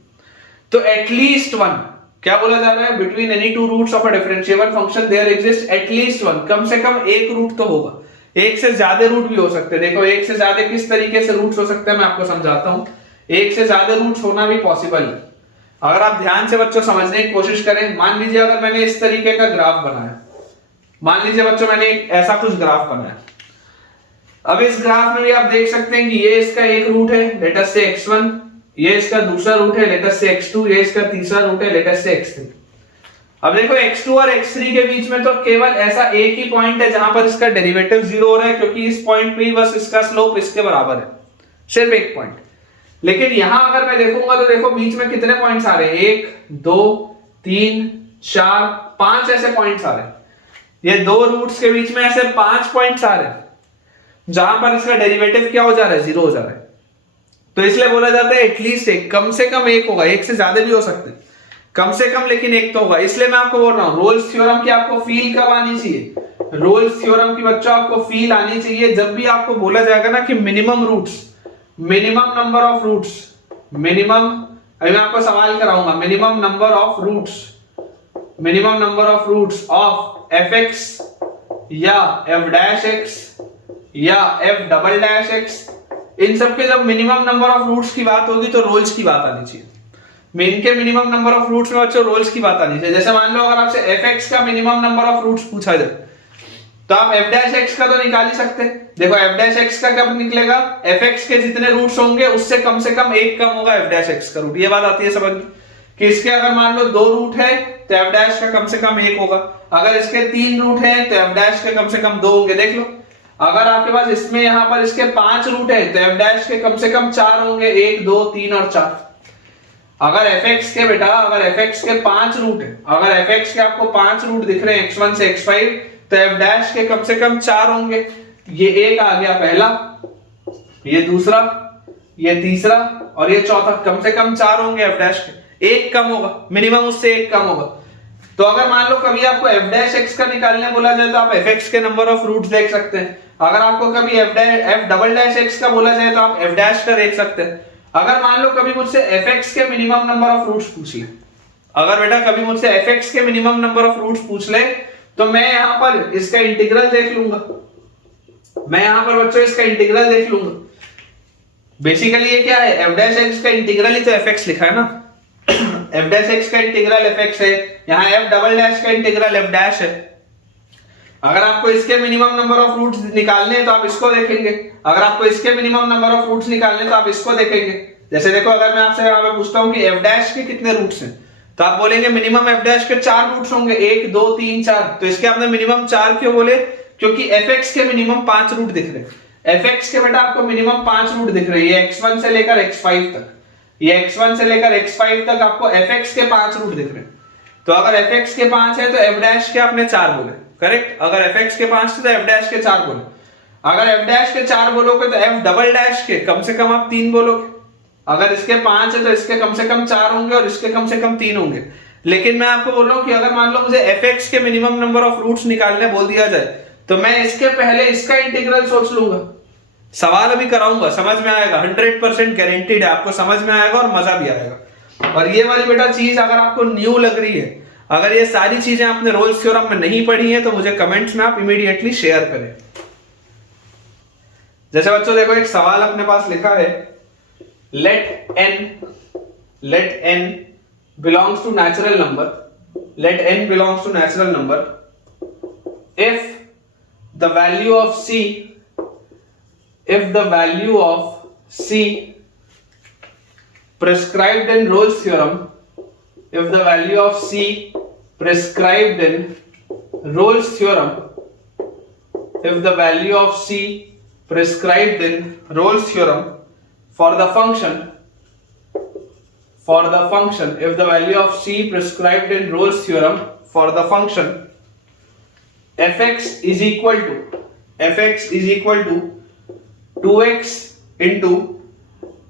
तो एटलीस्ट वन, क्या बोला जा रहा है, between any two roots of a differentiable function there exist at least one, कम से कम एक रूट तो होगा। एक से ज्यादा रूट भी हो सकते हैं। देखो एक से ज्यादा किस तरीके से रूट्स हो सकते हैं मैं आपको समझाता हूं। एक से ज्यादा रूट्स होना भी पॉसिबल है। अगर आप ध्यान से बच्चों समझने की कोशिश करें, मान लीजिए अगर मैंने इस तरीके का ग्राफ बनाया, मान लीजिए बच्चों मैंने एक ऐसा कुछ ग्राफ बनाया। अब इस ग्राफ में भी आप देख सकते हैं कि ये इसका एक रूट है, लेट अस से x1, ये इसका दूसरा रूट है, लेट अस से x2, ये इसका तीसरा रूट है, लेट अस से x3। अब देखो x2 और x3 के बीच में तो केवल ऐसा एक ही पॉइंट है जहां पर इसका डेरिवेटिव जीरो हो रहा है, क्योंकि इस पॉइंट पे ही बस इसका स्लोप इसके बराबर है, सिर्फ एक पॉइंट। लेकिन यहां अगर मैं देखूंगा तो देखो बीच में कितने पॉइंट्स आ रहे हैं, 1 2 3 4 5 ऐसे पॉइंट्स आ रहे हैं। ये दो रूट्स के बीच में ऐसे 5 पॉइंट्स आ रहे हैं जहां पर इसका डेरिवेटिव क्या हो जा रहा है, जीरो हो जा रहा है। तो इसलिए बोला जाता है एटलीस्ट एक, कम से कम एक होगा, एक से ज्यादा भी हो सकते हैं, कम से कम लेकिन एक तो होगा। इसलिए मैं आपको बोल रहा हूं रोल्स थ्योरम की आपको फील कब आनी चाहिए, रोल्स थ्योरम की बच्चों आपको फील आनी चाहिए जब भी आपको बोला जाएगा ना कि minimum roots, minimum number of roots, minimum, अभी मैं आपको सवाल कराऊंगा, minimum number of roots, minimum number of roots of f x या एफ डैश एक्स या एफ डबल डैश एक्स, इन सब के जब मिनिमम नंबर ऑफ रूट्स की बात होगी तो रोल्स की बात आनी चाहिए। इनके मिनिमम नंबर ऑफ रूट्स में बच्चों रोल्स की बात आनी चाहिए। जैसे मान लो अगर आपसे एफ एक्स का मिनिमम नंबर ऑफ रूट्स पूछा जाए तो आप एफ डैश एक्स का तो निकाल ही सकते हैं। देखो एफ डैश एक्स का कब निकलेगा, एफ एक्स के जितने रूट्स होंगे उससे कम से कम एक कम होगा एफ डैश एक्स का रूट। ये बात आती है समझ में कि इसके अगर मान लो दो रूट है तो एफ डैश का कम से कम एक होगा, अगर इसके तीन रूट है तो एफ डैश के कम से कम दो होंगे। देख लो अगर आपके पास इसमें यहां पर इसके 5 रूट है तो एफ डैश के कम से कम 4 होंगे, 1 2 3 और 4। अगर fx के बेटा, अगर fx के 5 रूट है, अगर fx के आपको 5 रूट दिख रहे हैं x1 से x5 तो f डैश के कम से कम 4 होंगे। ये एक आ गया पहला, ये दूसरा, ये तीसरा और ये चौथा, कम से कम 4 होंगे f डैश के, एक कम होगा, मिनिमम उससे एक कम होगा। तो अगर मान लो कभी आपको f डैश x का निकालने बोला जाए तो आप fx के नंबर ऑफ रूट्स देख सकते हैं। अगर आपको कभी f डबल डैश x का बोला जाए तो आप f डैश का देख सकते हैं। अगर मान लो कभी मुझसे fx के मिनिमम नंबर ऑफ रूट्स पूछ ले, अगर बेटा कभी मुझसे fx के मिनिमम नंबर ऑफ रूट्स पूछ ले तो मैं यहां पर इसका इंटीग्रल देख लूंगा, मैं यहां पर बच्चों इसका इंटीग्रल देख लूंगा। बेसिकली ये क्या है, f डैश x का इंटीग्रल ही तो fx लिखा है ना, f डैश x का इंटीग्रल fx है, यहां f डबल डैश का इंटीग्रल f डैश है। अगर आपको इसके मिनिमम नंबर ऑफ रूट्स निकालने हैं तो आप इसको देखेंगे, अगर आपको इसके मिनिमम नंबर ऑफ रूट्स निकालने तो आप इसको देखेंगे। जैसे देखो अगर मैं आपसे यहां पे पूछता हूं कि f डैश के कितने रूट्स हैं तो आप बोलेंगे मिनिमम f डैश के 4 रूट्स होंगे, 1 2 3 4। तो इसके आपने मिनिमम 4 क्यों बोले, क्योंकि fx के मिनिमम 5 रूट दिख रहे हैं। fx के बेटा आपको मिनिमम 5 रूट दिख रहे हैं, ये x1 से लेकर x5 तक, ये x1 से लेकर x5 तक आपको fx के 5 रूट दिख रहे हैं। तो अगर fx के 5 है तो f डैश के आपने 4 बोले, करेक्ट। अगर fx के 5 थे तो f डैश के 4 बोले, अगर f डैश के 4 बोलोगे तो f डबल डैश के कम से कम आप 3 बोलोगे। अगर इसके 5 है तो इसके कम से कम 4 होंगे और इसके कम से कम 3 होंगे। लेकिन मैं आपको बोल रहा हूं कि अगर मान लो मुझे fx के मिनिमम नंबर ऑफ रूट्स निकालने बोल दिया जाए तो मैं इसके पहले इसका इंटीग्रल सोच लूंगा। सवाल अभी कराऊंगा, समझ में आएगा, 100% गारंटीड है, आपको समझ में आएगा और मजा भी आएगा। और ये वाली बेटा चीज अगर आपको न्यू लग रही है, अगर ये सारी चीजें आपने रोल्स थ्योरम में नहीं पढ़ी है तो मुझे कमेंट्स में आप इमीडिएटली शेयर करें। जैसे बच्चों देखो एक सवाल अपने पास लिखा है, let n belongs to natural number, let n belongs to natural number if the value of c prescribed in Rolle's theorem, if the value of c prescribed in Rolle's theorem, if the value of c prescribed in Rolle's theorem for the function for the function if the value of c prescribed in Rolle's theorem for the function fx is equal to 2x into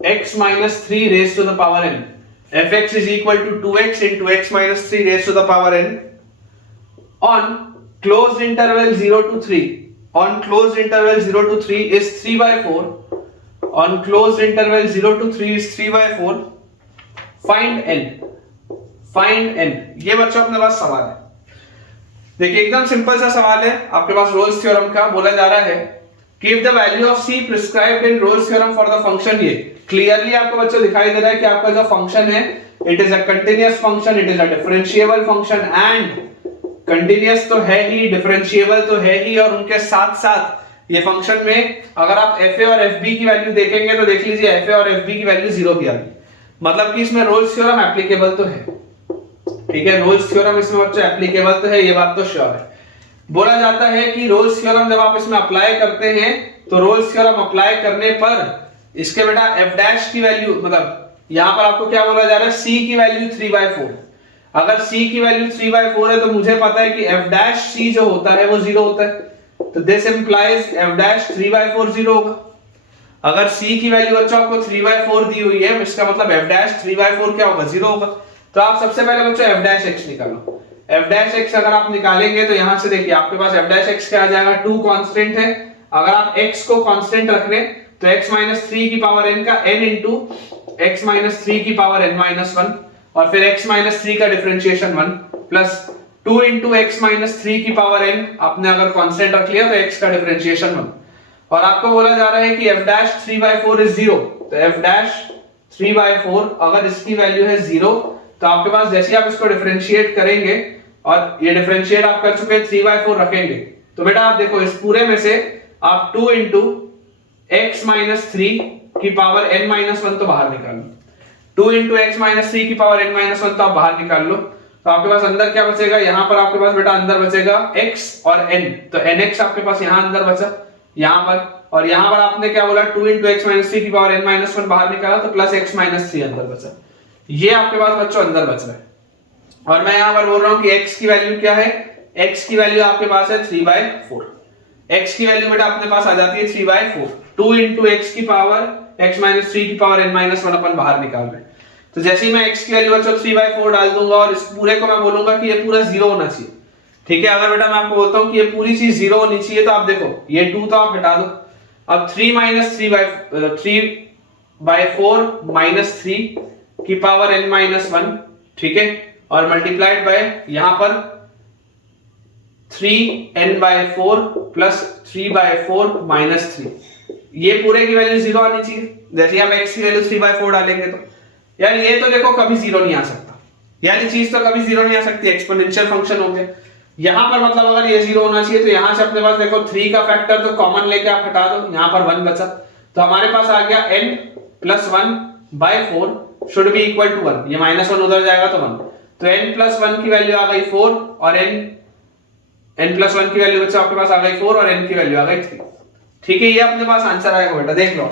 x minus 3 raised to the power n. fx is equal to 2x into x minus 3 raised to the power n on closed interval 0 to 3. On closed interval 0 to 3 is 3 by 4. On closed interval 0 to 3 is 3 by 4. Find n. ये बच्चों अपने पास सवाल है। देखिए एकदम simple सा सवाल है आपके पास रोल्स थ्योरम का। बोला जा रहा है कि if the value of c prescribed in Rolle's theorem for the function, ये क्लियरली आपको बच्चों दिखाई दे रहा है कि आपका जो फंक्शन है it is a continuous function, it is a differentiable function and continuous तो है ही, डिफरेंशिएबल तो है ही, और उनके साथ साथ ये फंक्शन में अगर आप fa और fb की वैल्यू देखेंगे तो देख लीजिए fa और fb की वैल्यू 0 की आ गई, मतलब कि इसमें रोल्स थ्योरम एप्लीकेबल तो है। ठीक है, रोल्स थ्योरम इसमें बच्चों एप्लीकेबल तो है, ये बात तो श्योर है। बोला जाता है कि रोल्स थ्योरम जब आप इसमें अप्लाई करते हैं तो रोल्स थ्योरम अप्लाई करने पर इसके बेटा f डैश की वैल्यू, मतलब यहां पर आपको क्या बोला जा रहा है, c की वैल्यू 3/4। अगर c की वैल्यू 3/4 है तो मुझे पता है कि f डैश c जो होता है वो 0 होता है, तो दिस इंप्लाइज f डैश 3/4 0 होगा। अगर c की वैल्यू बच्चों आपको 3/4 दी हुई है, इसका मतलब f डैश 3/4 क्या होगा, 0 होगा। तो आप सबसे पहले बच्चों f डैश x निकालो। f डैश x अगर आप निकालेंगे तो यहां से देखिए आपके पास f डैश x क्या आ जाएगा, 2 कांस्टेंट है। अगर आप x को कांस्टेंट रख रहे तो x - 3 की पावर n का n into x - 3 की पावर n - 1 और फिर x - 3 का डिफरेंशिएशन 1 प्लस 2 into x - 3 की पावर n, आपने अगर कांस्टेंट रख लिया तो x का डिफरेंशिएशन 1। और आपको बोला जा रहा है कि f डैश 3/4 is 0, तो f डैश 3/4 अगर इसकी वैल्यू है 0 तो आपके पास जैसे ही आप इसको डिफरेंशिएट करेंगे और ये डिफरेंशिएट आप कर चुके 3/4 रखेंगे तो बेटा आप देखो इस पूरे में से आप 2 into x - 3 की पावर n - 1 तो बाहर निकाल लो। 2 into x - 3 की पावर n - 1 तो आप बाहर निकाल लो, तो आपके पास अंदर क्या बचेगा, यहां पर आपके पास बेटा अंदर बचेगा x और n, तो nx आपके पास यहां अंदर बचा यहां पर, और यहां पर आपने क्या बोला 2 into x - 3 की पावर n - 1 बाहर निकाला तो प्लस x - 3 अंदर बचा। ये आपके पास बच्चों अंदर बच रहा है। और मैं यहां पर बोल रहा हूं कि x की वैल्यू क्या है, x की वैल्यू आपके पास है 3/4। x की वैल्यू बेटा अपने पास आ जाती है 3/4। 2 into x की पावर x - 3 की पावर n - 1 अपन बाहर निकाल रहे हैं, तो जैसे ही मैं x की वैल्यू बच्चों 3/4 डाल दूंगा और इस पूरे को मैं बोलूंगा कि ये पूरा 0 होना चाहिए। ठीक है, अगर बेटा मैं आपको बोलता हूं कि ये पूरी चीज 0 होनी चाहिए तो आप देखो ये 2 तो आप हटा दो, अब 3 - 3/4 - 3 की पावर n - 1, ठीक है, और मल्टीप्लाइड बाय यहां पर 3n/4 प्लस 3/4 - 3, ये पूरे की वैल्यू 0 आनी चाहिए। जैसे हम x की वैल्यू 3/4 डालेंगे तो यार ये तो देखो कभी 0 नहीं आ सकता, यानी चीज तो कभी 0 नहीं आ सकती, एक्सपोनेंशियल फंक्शन हो गया। यहां पर मतलब अगर ये 0 होना चाहिए तो यहां से अपने पास देखो 3 का फैक्टर तो कॉमन लेके आप हटा दो, यहां पर 1 बचा, तो हमारे पास आ गया n + 1/4 should be equal to 1, ये -1 उधर जाएगा तो 1, तो n + 1 की वैल्यू आ गई 4 और n + 1 की वैल्यू बच्चा आपके पास आ गई 4 और n की वैल्यू आ गई 3। ठीक है, ये अपने पास आंसर आएगा बेटा। देख लो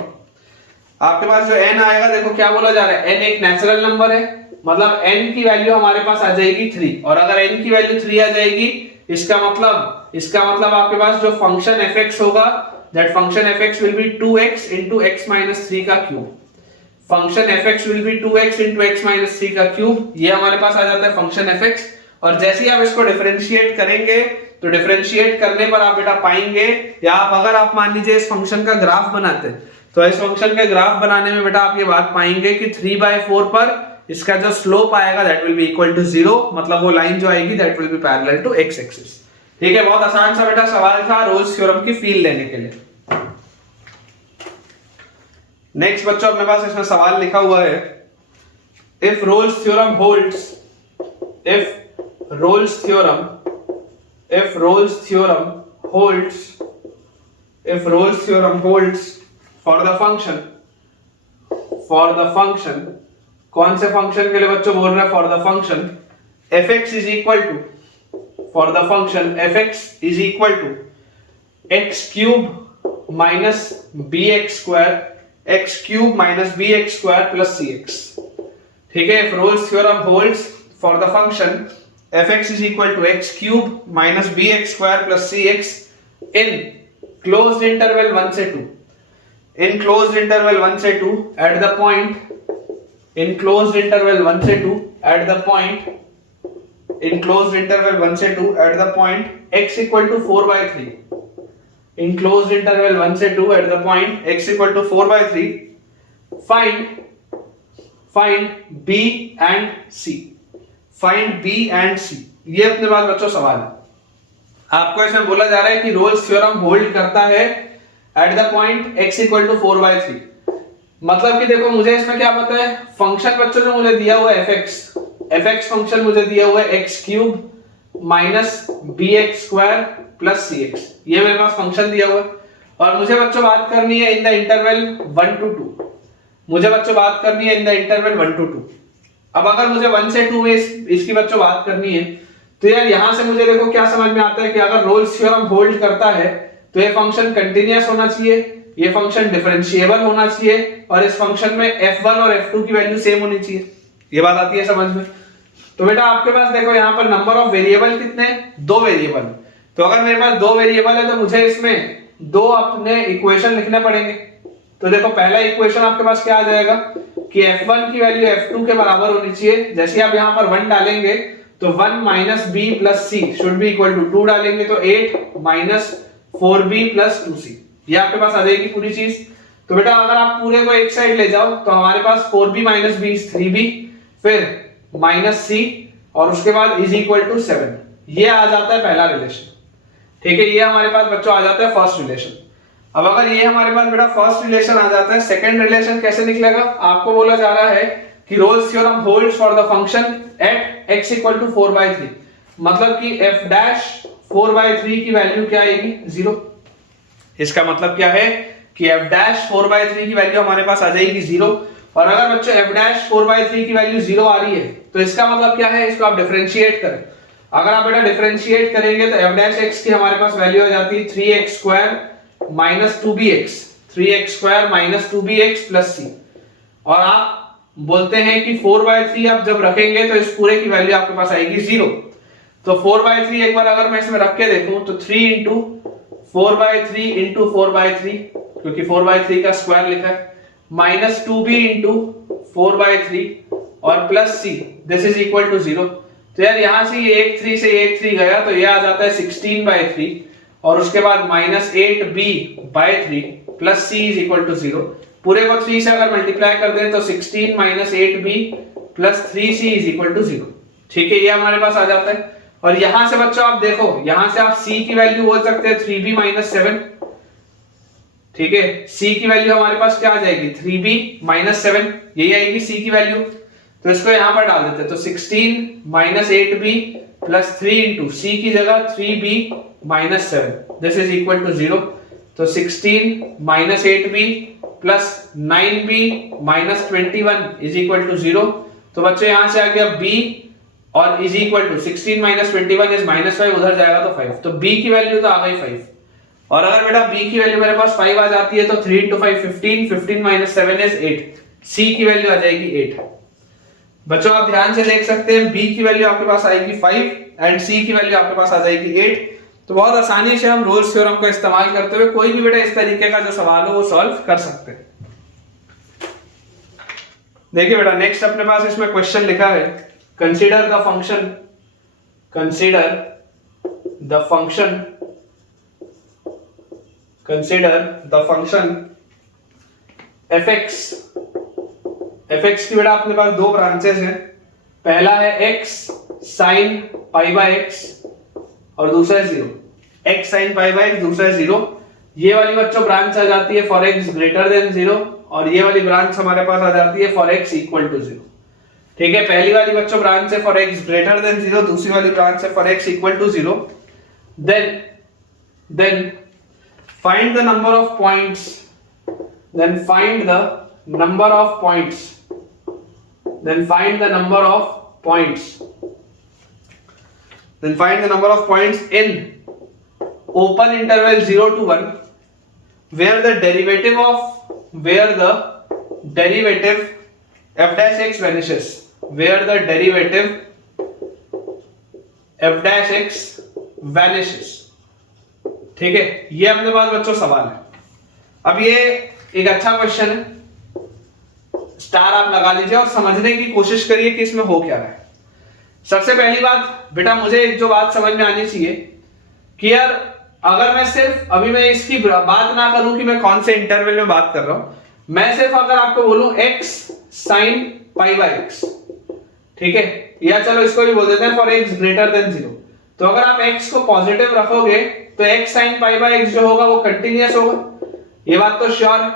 आपके पास जो n आएगा, देखो क्या बोला जा रहा है, n एक नेचुरल नंबर है, मतलब n की वैल्यू हमारे पास आ जाएगी 3, और अगर n की वैल्यू 3 आ जाएगी इसका मतलब आपके पास जो फंक्शन fx होगा, that function fx will be 2x into x - 3 का cube. Function fx will be 2x into x - 3 का क्यूब, ये हमारे पास आ जाता है फंक्शन fx। और जैसे ही आप इसको डिफरेंशिएट करेंगे तो डिफरेंशिएट करने पर आप बेटा पाएंगे, या आप अगर आप मान लीजिए इस फंक्शन का ग्राफ बनाते हैं तो इस फंक्शन का ग्राफ बनाने में बेटा आप ये बात पाएंगे कि 3/4 पर इसका जो स्लोप आएगा that will be equal to 0, मतलब वो लाइन जो आएगी that will be parallel to x axis. ठीक है, बहुत आसान सा बेटा सवाल था रोल्स थ्योरम की फील लेने के लिए। नेक्स्ट बच्चों अपने पास इसमें सवाल लिखा हुआ है, if roles theorem holds for the function, कौन से फंक्शन के लिए बच्चों बोल रहे हैं, for the function fx is equal to x cube minus bx square plus cx। ठीक है, if Rolle's theorem holds for the function fx is equal to x cube minus bx square plus cx in closed interval 1 से 2, in closed interval 1 से 2 at the point, in closed interval 1 से 2 at the point, in closed interval 1 से 2 at the point x equal to 4 by 3, in closed interval 1 से 2 at the point x equal to 4 by 3, find b and c, find b and c। ये अपने पास बच्चों सवाल है, आपको इसमें बोला जा रहा है कि रोल्स थ्योरम होल्ड करता है at the point x equal to 4 by 3। मतलब कि देखो मुझे इसमें क्या पता है, फंक्शन बच्चों ने मुझे दिया हुआ है fx फंक्शन मुझे दिया हुआ है x cube minus bx square plus cx, ये मेरे पास फंक्शन दिया हुआ है। और मुझे बच्चों बात करनी है इन द इंटरवल 1 to 2, मुझे बच्चों बात करनी है इन द इंटरवल 1 to 2। अब अगर मुझे 1 से 2 में इसकी बच्चों बात करनी है, तो यार यहां से मुझे देखो क्या समझ में आता है कि अगर रोल्स थ्योरम होल्ड करता है तो ये फंक्शन कंटीन्यूअस होना चाहिए, ये फंक्शन डिफरेंशिएबल होना चाहिए, और इस फंक्शन में f1 और f2 की वैल्यू सेम होनी चाहिए। ये बात आती है समझ में? तो बेटा आपके पास देखो यहाँ पर नंबर ऑफ वेरिएबल कितने, 2 वेरिएबल। तो अगर मेरे पास 2 वेरिएबल है तो मुझे इसमें 2 अपने इक्वेशन लिखने पड़ेंगे। तो देखो पहला इक्वेशन आपके पास क्या आ जाएगा कि f1 की वैल्यू f2 के बराबर होनी चाहिए। जैसे आप यहाँ पर 1 डालेंगे तो 1 minus b plus c should be equal to 2 डालेंगे तो 8 माइनस 4b प्लस 2c, ये आपके पास आ जाएगी पूरी चीज। तो बेटा अगर आप पूरे को एक साइड ले जाओ तो हमारे पास 4b माइनस b 3b, फिर माइनस c और उसके बाद इज इक्वल टू 7, ये आ जाता है पहला रिलेशन। ठीक है, ये हमारे पास बच्चों आ जाता है फर्स्ट रिलेशन। अब अगर ये हमारे पास बेटा फर्स्ट रिलेशन आ जाता है, सेकंड रिलेशन कैसे निकलेगा? आपको बोला जा रहा है कि Rolle's theorem holds for the function at x equal to 4 by 3, मतलब कि f डैश 4 by 3 की वैल्यू क्या आएगी? 0। इसका मतलब क्या है कि f डैश 4 by 3 की वैल्यू हमारे पास आ जाएगी 0। और अगर बच्चों f डैश 4 by 3 की वैल्यू 0 आ रही है तो इसका मतलब क्या है, इसको आप डिफरेंशिएट करें। अगर आप बेटा डिफरेंशिएट करेंगे तो f डैश x की हमारे पास वैल्यू आ जाती है 3x square minus 2bx, 3x square minus 2bx plus c। और आप बोलते हैं कि 4 by 3 आप जब रखेंगे तो इस पूरे की वैल्यू आपके पास आएगी 0। तो 4 by 3 एक बार अगर मैं इसमें रख के देखूं तो 3 इंटू 4 by 3 इंटू 4 by 3, क्योंकि 4 by 3 का स्क्वायर लिखा है, माइनस 2b इंटू 4 by 3 और plus c, this is equal to 0। तो यार यहां से ये 1 3 से 1 3 गया तो ये आ जाता है 16 by 3 और उसके बाद minus 8b by 3 plus c is equal to 0। पूरे को 3 से अगर मल्टीप्लाई कर दें तो 16 minus 8b plus 3c is equal to 0। ठीक है, ये हमारे पास आ जाता है। और यहां से बच्चों आप देखो, यहां से आप c की वैल्यू बोल सकते हैं 3b माइनस 7। ठीक है, c की वैल्यू हमारे पास क्या आ जाएगी? 3b माइनस 7, यही आएगी c की वैल्यू। तो इसको यहां पर डाल देते हैं तो 16 minus 8b plus 3 into c की जगह 3b minus 7, this is equal to 0। तो 16 minus 8b plus 9b minus 21 is equal to 0। तो बच्चों यहां से आ गया b और is equal to 16 minus 21 is minus 5, उधर जाएगा तो 5। तो b की वैल्यू तो आ गई 5। और अगर बेटा b की वैल्यू मेरे पास 5 आ जाती है तो 3 इंटू 5 15, 15 माइनस 7 इज 8, c की वैल्यू आ जाएगी 8। बच्चों आप ध्यान से देख सकते हैं b की वैल्यू आपके पास आएगी 5 एंड c की वैल्यू आपके पास आ जाएगी 8। तो बहुत आसानी से हम रोल्स थ्योरम का इस्तेमाल करते हुए कोई भी बेटा इस तरीके का जो सवाल हो वो सॉल्व कर सकते हैं। देखिए बेटा नेक्स्ट अपने पास इसमें क्वेश्चन लिखा है, consider the function, consider the function, consider the function fx। fx की बेटा अपने पास 2 ब्रांचेस हैं, पहला है x sin pi by x और दूसरा है 0, x sin pi by x, दूसरा है 0। ये वाली बच्चों ब्रांच आ जाती है फॉर x ग्रेटर देन 0 और ये वाली ब्रांच हमारे पास आ जाती है फॉर x इक्वल टू 0। ठीक है, पहली वाली बच्चों ब्रांच है फॉर x ग्रेटर देन 0, दूसरी वाली ब्रांच है for x equal to 0। Then find the number of points, then find the number of points, then find the number of points, then find the number of points in open interval 0 to 1 where the derivative f dash x vanishes where the derivative f dash x vanishes। ठीक है, ये अपने पास बच्चों सवाल है। अब ये एक अच्छा क्वेश्चन है, स्टार आप लगा लीजिए और समझने की कोशिश करिए कि इसमें हो क्या रहा है। सबसे पहली बात बेटा, मुझे एक जो बात समझ में आनी चाहिए कि यार अगर मैं सिर्फ अभी मैं इसकी बात ना करूं कि मैं कौन से इंटरवल में बात कर रहा हूं, मैं सिर्फ अगर आपको बोलूं x sin pi by x, ठीक है, या चलो इसको भी बोल देते हैं फॉर x ग्रेटर देन 0, तो अगर आप x को पॉजिटिव रखोगे तो x sin pi by x जो होगा वो कंटिन्यूअस होगा। ये बात तो श्योर है,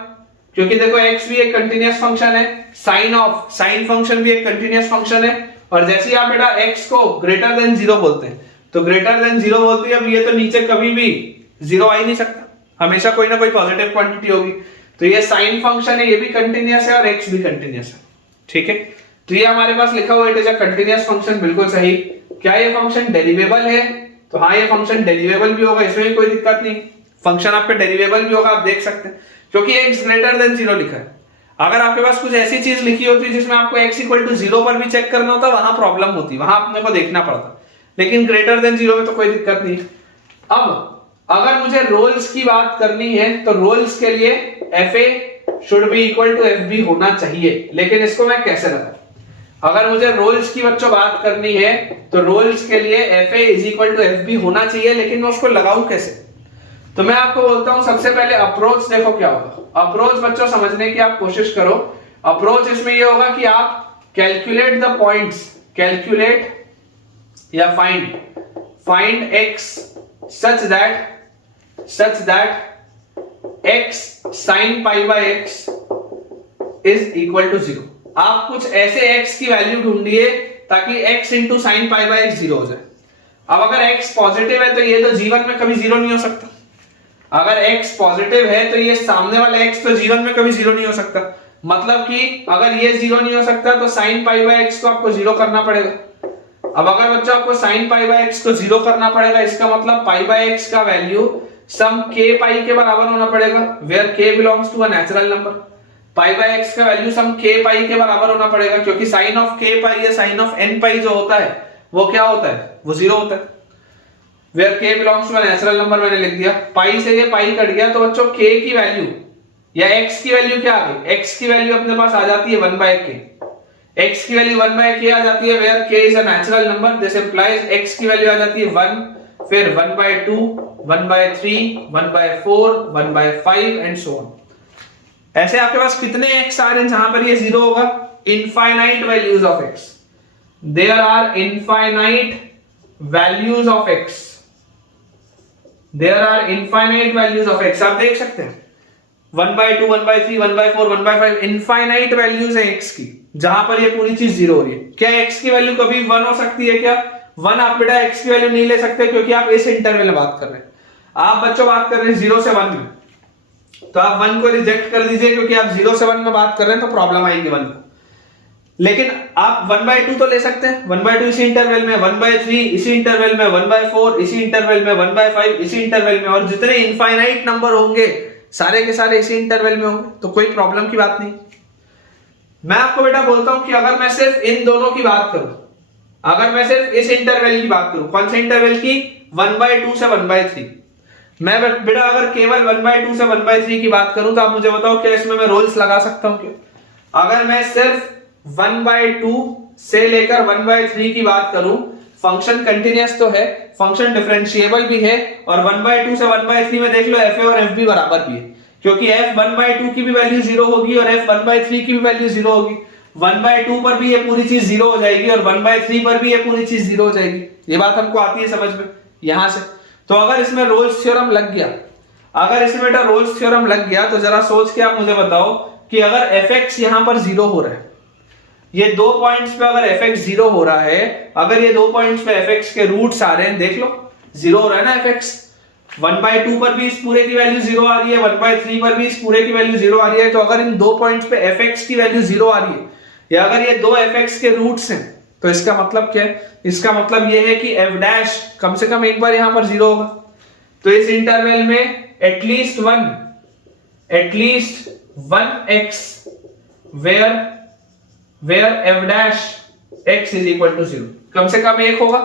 क्योंकि देखो x भी एक कंटिन्यूअस फंक्शन है, साइन फंक्शन भी एक कंटिन्यूअस फंक्शन है, और जैसे ही आप बेटा x को ग्रेटर देन 0 बोलते हैं तो ग्रेटर देन 0 बोलते हैं, अब ये तो नीचे कभी भी 0 आ ही नहीं सकता, हमेशा कोई ना कोई पॉजिटिव क्वांटिटी होगी, तो ये साइन फंक्शन है, ये भी कंटिन्यूअस है और x भी कंटिन्यूअस है। ठीक है, तो ये हमारे पास लिखा हुआ है it is a continuous function, बिल्कुल सही। क्या ये फंक्शन डेरिवेबल है? तो हाँ, ये फंक्शन डेरिवेबल भी होगा, इसमें भी कोई दिक्कत नहीं, फंक्शन आपका डेरिवेबल भी होगा, आप देख सकते हैं, क्योंकि x ग्रेटर देन 0 लिखा है। अगर आपके पास कुछ ऐसी चीज लिखी होती जिसमें आपको x इक्वल टू 0 पर भी चेक करना होता, वहां प्रॉब्लम होती, वहां अपने को देखना पड़ता, लेकिन ग्रेटर देन 0 में तो कोई दिक्कत नहीं। अब अगर मुझे रोल्स की बात करनी है तो रोल्स के लिए fa should be equal to fb होना चाहिए, लेकिन इसको मैं कैसे लगाऊं? अगर मुझे रोल्स की बच्चों बात करनी है तो रोल्स के लिए fa is equal to fb होना चाहिए, लेकिन मैं उसको लगाऊं कैसे? तो मैं आपको बोलता हूं सबसे पहले अप्रोच देखो क्या होगा। अप्रोच बच्चों समझने की आप कोशिश करो। अप्रोच इसमें ये होगा कि आप कैलकुलेट द पॉइंट्स, कैलकुलेट या find x such that x sin pi by x is equal to 0। आप कुछ ऐसे x की वैल्यू ढूंढिए ताकि x into sine pi by x 0 हो जाए। अब अगर x पॉजिटिव है तो ये तो जीवन में कभी 0 नहीं हो सकता, अगर x पॉजिटिव है तो ये सामने वाला x तो जीवन में कभी 0 नहीं हो सकता, मतलब कि अगर ये 0 नहीं हो सकता तो sin पाई बाय x को आपको 0 करना पड़ेगा। अब अगर बच्चों आपको sin पाई बाय x को 0 करना पड़ेगा, इसका मतलब पाई बाय x का वैल्यू सम k पाई के बराबर होना पड़ेगा, where k belongs to a natural number. Pi by x का वैल्यू सम k पाई के बराबर होना पड़ेगा, क्योंकि sin ऑफ k पाई या sin ऑफ n पाई जो होता है वो क्या होता है, वो 0 होता है। Where k belongs to a natural number मैंने लिख दिया, पाई से ये पाई कट गया, तो बच्चों k की वैल्यू या x की वैल्यू क्या आ गई? x की वैल्यू अपने पास आ जाती है 1 by k, x की वैल्यू 1 by k आ जाती है, where k is a natural number, this implies x की वैल्यू आ जाती है 1, फिर 1 by 2, 1 by 3, 1 by 4, 1 by 5 and so on। ऐसे आपके पास कितने x आ रहे हैं जहां पर ये 0 होगा? Infinite values of x, there are infinite values of x, there are infinite values of x। आप देख सकते हैं 1 by 2, 1 by 3, 1 by 4, 1 by 5 infinite values है x की, जहां पर ये पूरी चीज 0 हो रही है। क्या x की वैल्यू कभी 1 हो सकती है क्या? 1 आप बेटा x की वैल्यू नहीं ले सकते, क्योंकि आप इस इंटरवल में बात कर रहे हैं, आप बच्चों बात कर रहे हैं 0 से 1 में, तो आप 1 को रिजेक्ट कर दीजिए, क्योंकि आप 0 से 1 में बात कर रहे हैं तो प्रॉब्लम आएगी 1 को। लेकिन आप 1 by 2 तो ले सकते हैं, 1 by 2 इसी इंटरवल में, 1 by 3 इसी इंटरवल में, 1 by 4 इसी इंटरवल में, 1 by 5 इसी इंटरवल में, और जितने इनफाइनाइट नंबर होंगे सारे के सारे इसी इंटरवल में होंगे, तो कोई प्रॉब्लम की बात नहीं। मैं आपको बेटा बोलता हूं कि अगर मैं सिर्फ इन दोनों की बात करूं, अगर मैं सिर्फ इस इंटरवल की बात करूं, कौन से इंटरवल की? 1 by 2 से 1 by 3। मैं बेटा अगर केवल 1 by 2 से 1 by 3 की बात करूं तो आप मुझे बताओ क्या इसमें मैं रोल्स लगा सकता हूं क्या? अगर मैं सिर्फ 1 by 2 से लेकर 1 by 3 की बात करूं, फंक्शन कंटिन्यूअस तो है, फंक्शन डिफरेंशिएबल भी है, और 1 by 2 से 1 by 3 में देख लो fa और fb बराबर भी है, क्योंकि f 1 by 2 की भी वैल्यू 0 होगी और f 1 by 3 की भी वैल्यू 0 होगी। 1 by 2 पर भी ये पूरी चीज 0 हो जाएगी और 1 by 3 पर भी ये पूरी चीज 0 हो जाएगी। ये बात हमको आती है समझ में यहां से। तो अगर इसमें रोल्स थ्योरम लग गया, अगर इसमें बेटा रोल्स थ्योरम लग गया, तो जरा सोच के आप मुझे बताओ कि अगर fx यहां पर 0 हो रहा है, ये दो पॉइंट्स पे अगर fx 0 हो रहा है, अगर ये दो पॉइंट्स पे fx के रूट्स आ रहे हैं, देख लो 0 हो रहा है ना fx, 1 by 2 पर भी इस पूरे की वैल्यू 0 आ रही है, 1 by 3 पर भी इस पूरे की वैल्यू 0 आ रही है, तो अगर इन दो पॉइंट्स पे fx की वैल्यू 0 आ रही है, या अगर ये दो fx के रूट्स हैं, तो इसका मतलब क्या है? इसका मतलब ये है कि f डैश कम से कम एक बार यहां पर 0 होगा। तो इस इंटरवल में at least one x where where f dash x is equal to 0, कम से कम 1 होगा।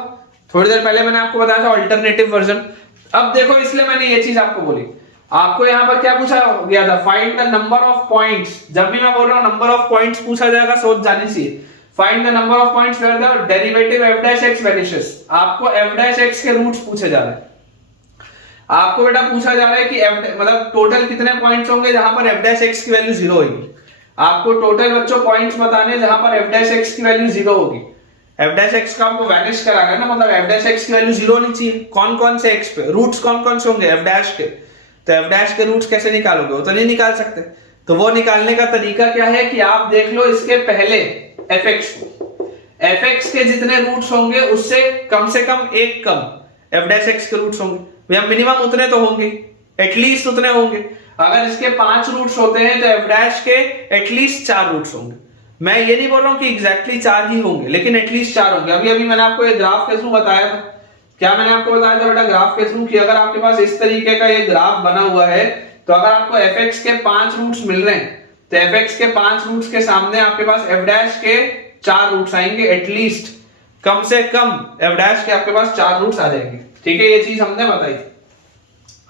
थोड़ी देर पहले मैंने आपको बताया था अल्टरनेटिव वर्जन। अब देखो इसलिए मैंने ये चीज आपको बोली, आपको यहां पर क्या पूछा गया था, find the number of points. जब भी मैं बोल रहा हूं नंबर ऑफ पॉइंट्स पूछा जाएगा सोच जानी चाहिए। Find the number of points where the derivative f dash x vanishes. आपको f डैश x के रूट्स पूछे जा रहे हैं। आपको बेटा पूछा जा रहा है कि मतलब टोटल कितने पॉइंट्स होंगे जहां पर f डैश x की वैल्यू 0 होगी। आपको टोटल बच्चों पॉइंट्स बताने जहां पर f डैश x की वैल्यू 0 होगी। f डैश x का आपको वैनिश कराना है ना, मतलब f डैश x की वैल्यू 0 होनी चाहिए। कौन कौन से x पे रूट्स कौन कौन से होंगे f डैश के, तो f डैश के रूट्स कैसे निकालोगे, वो तो नहीं निकाल सकते। तो वो निकालने का तरीका क्या है कि आप देख लो इसके पहले fx को, fx के जितने रूट्स होंगे उससे कम से कम एक कम f डैश x के रूट्स होंगे, या मिनिमम उतने तो होंगे, एटलीस्ट उतने होंगे। अगर इसके 5 रूट्स होते हैं तो f डैश के एटलीस्ट 4 रूट्स होंगे। मैं ये नहीं बोल रहा हूं कि एग्जैक्टली 4 ही होंगे, लेकिन एटलीस्ट 4 होंगे। अभी अभी मैंने आपको ये ग्राफ के थ्रू बताया था। क्या मैंने आपको बताया था बेटा ग्राफ के थ्रू कि अगर आपके पास इस तरीके का ये ग्राफ बना हुआ है, तो अगर आपको fx के 5 रूट्स मिल रहे हैं तो fx के 5 रूट्स के सामने आपके पास f डैश के 4 रूट्स आएंगे, एटलीस्ट कम से कम f डैश के आपके पास 4 रूट्स आ जाएंगे। ठीक है, ये चीज हमने बताई थी।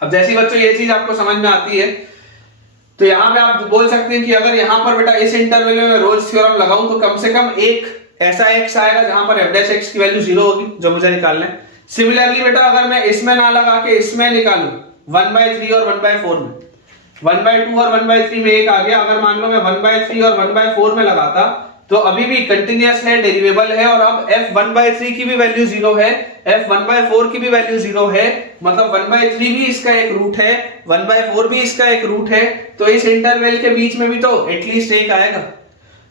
अब जैसी बच्चों ये चीज आपको समझ में आती है तो यहां पे आप बोल सकते हैं कि अगर यहां पर बेटा इस इंटरवल में मैं रोल्स थ्योरम लगाऊं तो कम से कम एक ऐसा x आएगा जहां पर f डैश x की वैल्यू 0 होगी, जो मुझे निकालना है। सिमिलरली बेटा अगर मैं इसमें ना लगा के इसमें निकालूं 1/3 और 1/4 में, 1/2 और 1/3 में एक आ गया। अगर मान लो मैं 1/3 और 1/4 में लगाता तो अभी भी कंटिन्यूअस है, डेरिवेबल है, और अब f 1/3 की भी वैल्यू 0 है, f 1/4 की भी वैल्यू 0 है, मतलब 1/3 भी इसका एक रूट है, 1/4 भी इसका एक रूट है। तो इस इंटरवल के बीच में भी तो एटलीस्ट एक आएगा।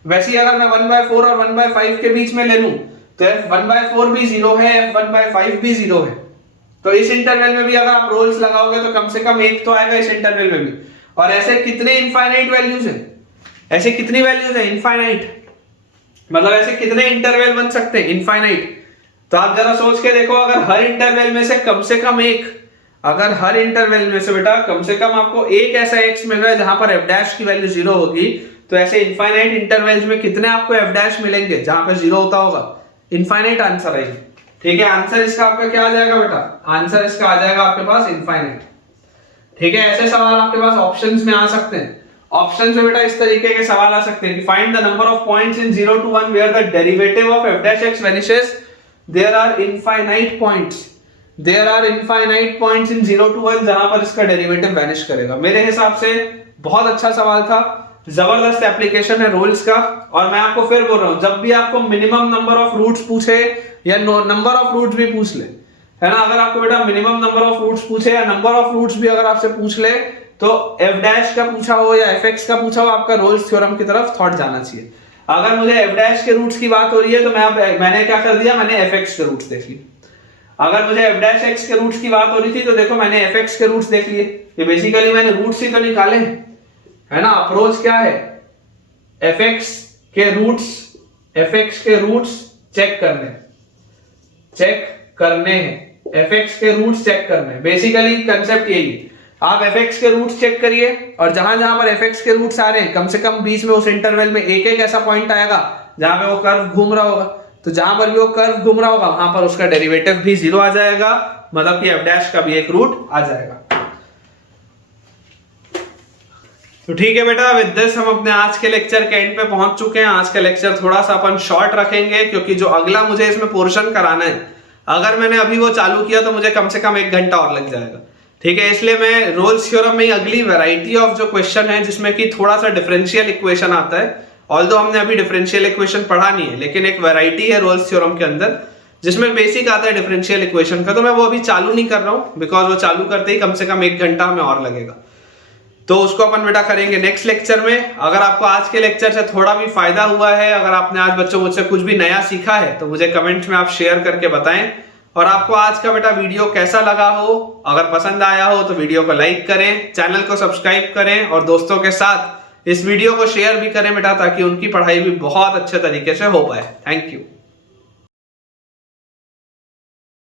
वैसे ही अगर मैं 1/4 और 1/5 के बीच में ले लूं तो f 1/4 भी 0 है, f 1/5 भी 0 है। तो इस इंटरवल में भी अगर आप रोल्स लगाओगे तो कम से कम एक तो आएगा इस इंटरवल में भी। और ऐसे कितने इनफाइनाइट वैल्यूज हैं, ऐसे कितनी वैल्यूज है इनफाइनाइट, मतलब ऐसे कितने इंटरवल बन सकते हैं इनफाइनाइट। तो आप जरा सोच के देखो, अगर हर इंटरवल में से कम से कम एक, अगर हर इंटरवल में से बेटा कम से कम आपको एक ऐसा x मिल रहा है जहां पर f डैश की वैल्यू 0 होगी, तो ऐसे इनफाइनाइट इंटरवल्स में कितने आपको f डैश मिलेंगे जहां पर 0 होता होगा। इनफाइनाइट आंसर है। ठीक है, आंसर इसका आपका क्या आ जाएगा बेटा, आंसर इसका आ जाएगा आपके पास इनफाइनाइट। ठीक है, ऐसे सवाल आपके पास ऑप्शंस में आ सकते हैं। ऑप्शन में बेटा इस तरीके के सवाल आ सकते हैं कि find the number of points in 0 to 1 where the derivative of f dash x vanishes, there are infinite points, there are infinite points in 0 to 1 जहां पर इसका डेरिवेटिव वैनिश करेगा। मेरे हिसाब से बहुत अच्छा सवाल था, जबरदस्त एप्लीकेशन है रोल्स का। और मैं आपको फिर बोल रहा हूं, जब भी आपको मिनिमम नंबर ऑफ रूट्स पूछे या नंबर ऑफ रूट्स भी पूछ ले, है ना, अगर आपको बेटा मिनिमम नंबर ऑफ रूट्स पूछे या नंबर ऑफ रूट्स भी अगर आपसे पूछ ले, तो f डैश का पूछा हो या fx का पूछा हो, आपका रोल्स थ्योरम की तरफ थॉट जाना चाहिए। अगर मुझे f डैश के रूट्स की बात हो रही है तो मैंने क्या कर दिया, मैंने fx के रूट्स देख लिए। अगर मुझे f डैश x के रूट्स की बात हो रही थी तो देखो मैंने fx के रूट्स देख लिए। ये बेसिकली मैंने रूट्स ही तो निकाले, है ना। अप्रोच क्या है, fx के रूट्स चेक करने हैं, fx के रूट्स चेक करने हैं। बेसिकली कंसेप्ट यही है, आप fx के रूट्स चेक करिए और जहां जहां पर fx के रूट्स आ रहे हैं कम से कम बीच में उस इंटरवल में एक एक ऐसा पॉइंट आएगा जहां पे वो कर्व घूम रहा होगा। तो जहां पर भी वो कर्व घूम रहा होगा वहां पर उसका डेरिवेटिव भी 0 आ जाएगा, मतलब कि f डैश का भी एक रूट आ जाएगा। तो ठीक है बेटा, विद दिस हम अपने आज के लेक्चर के एंड पे पहुंच चुके हैं। आज का लेक्चर थोड़ा सा अपन शॉर्ट रखेंगे क्योंकि जो अगला मुझे इसमें पोर्शन कराना है, अगर मैंने अभी वो चालू किया तो मुझे कम से कम 1 घंटा और लग जाएगा। ठीक है, इसलिए मैं रोल्स थ्योरम में अगली वैरायटी ऑफ जो क्वेश्चन है जिसमें कि थोड़ा सा डिफरेंशियल इक्वेशन आता है, ऑल्दो हमने अभी डिफरेंशियल इक्वेशन पढ़ा नहीं है, लेकिन एक वैरायटी है रोल्स थ्योरम के अंदर जिसमें बेसिक आता है डिफरेंशियल इक्वेशन का, तो मैं वो अभी चालू नहीं कर रहा हूँ बिकॉज वो चालू करते ही कम से कम 1 घंटा हमें और लगेगा। तो उसको अपन बेटा करेंगे नेक्स्ट लेक्चर में। अगर आपको आज के लेक्चर से थोड़ा भी फायदा हुआ है, अगर आपने आज बच्चों मुझसे कुछ भी नया सीखा है, तो मुझे कमेंट्स में आप शेयर करके बताएं। और आपको आज का बेटा वीडियो कैसा लगा हो, अगर पसंद आया हो तो वीडियो को लाइक करें, चैनल को सब्सक्राइब करें और दोस्तों के साथ इस वीडियो को शेयर भी करें बेटा, ताकि उनकी पढ़ाई भी बहुत अच्छे तरीके से हो पाए। Thank you.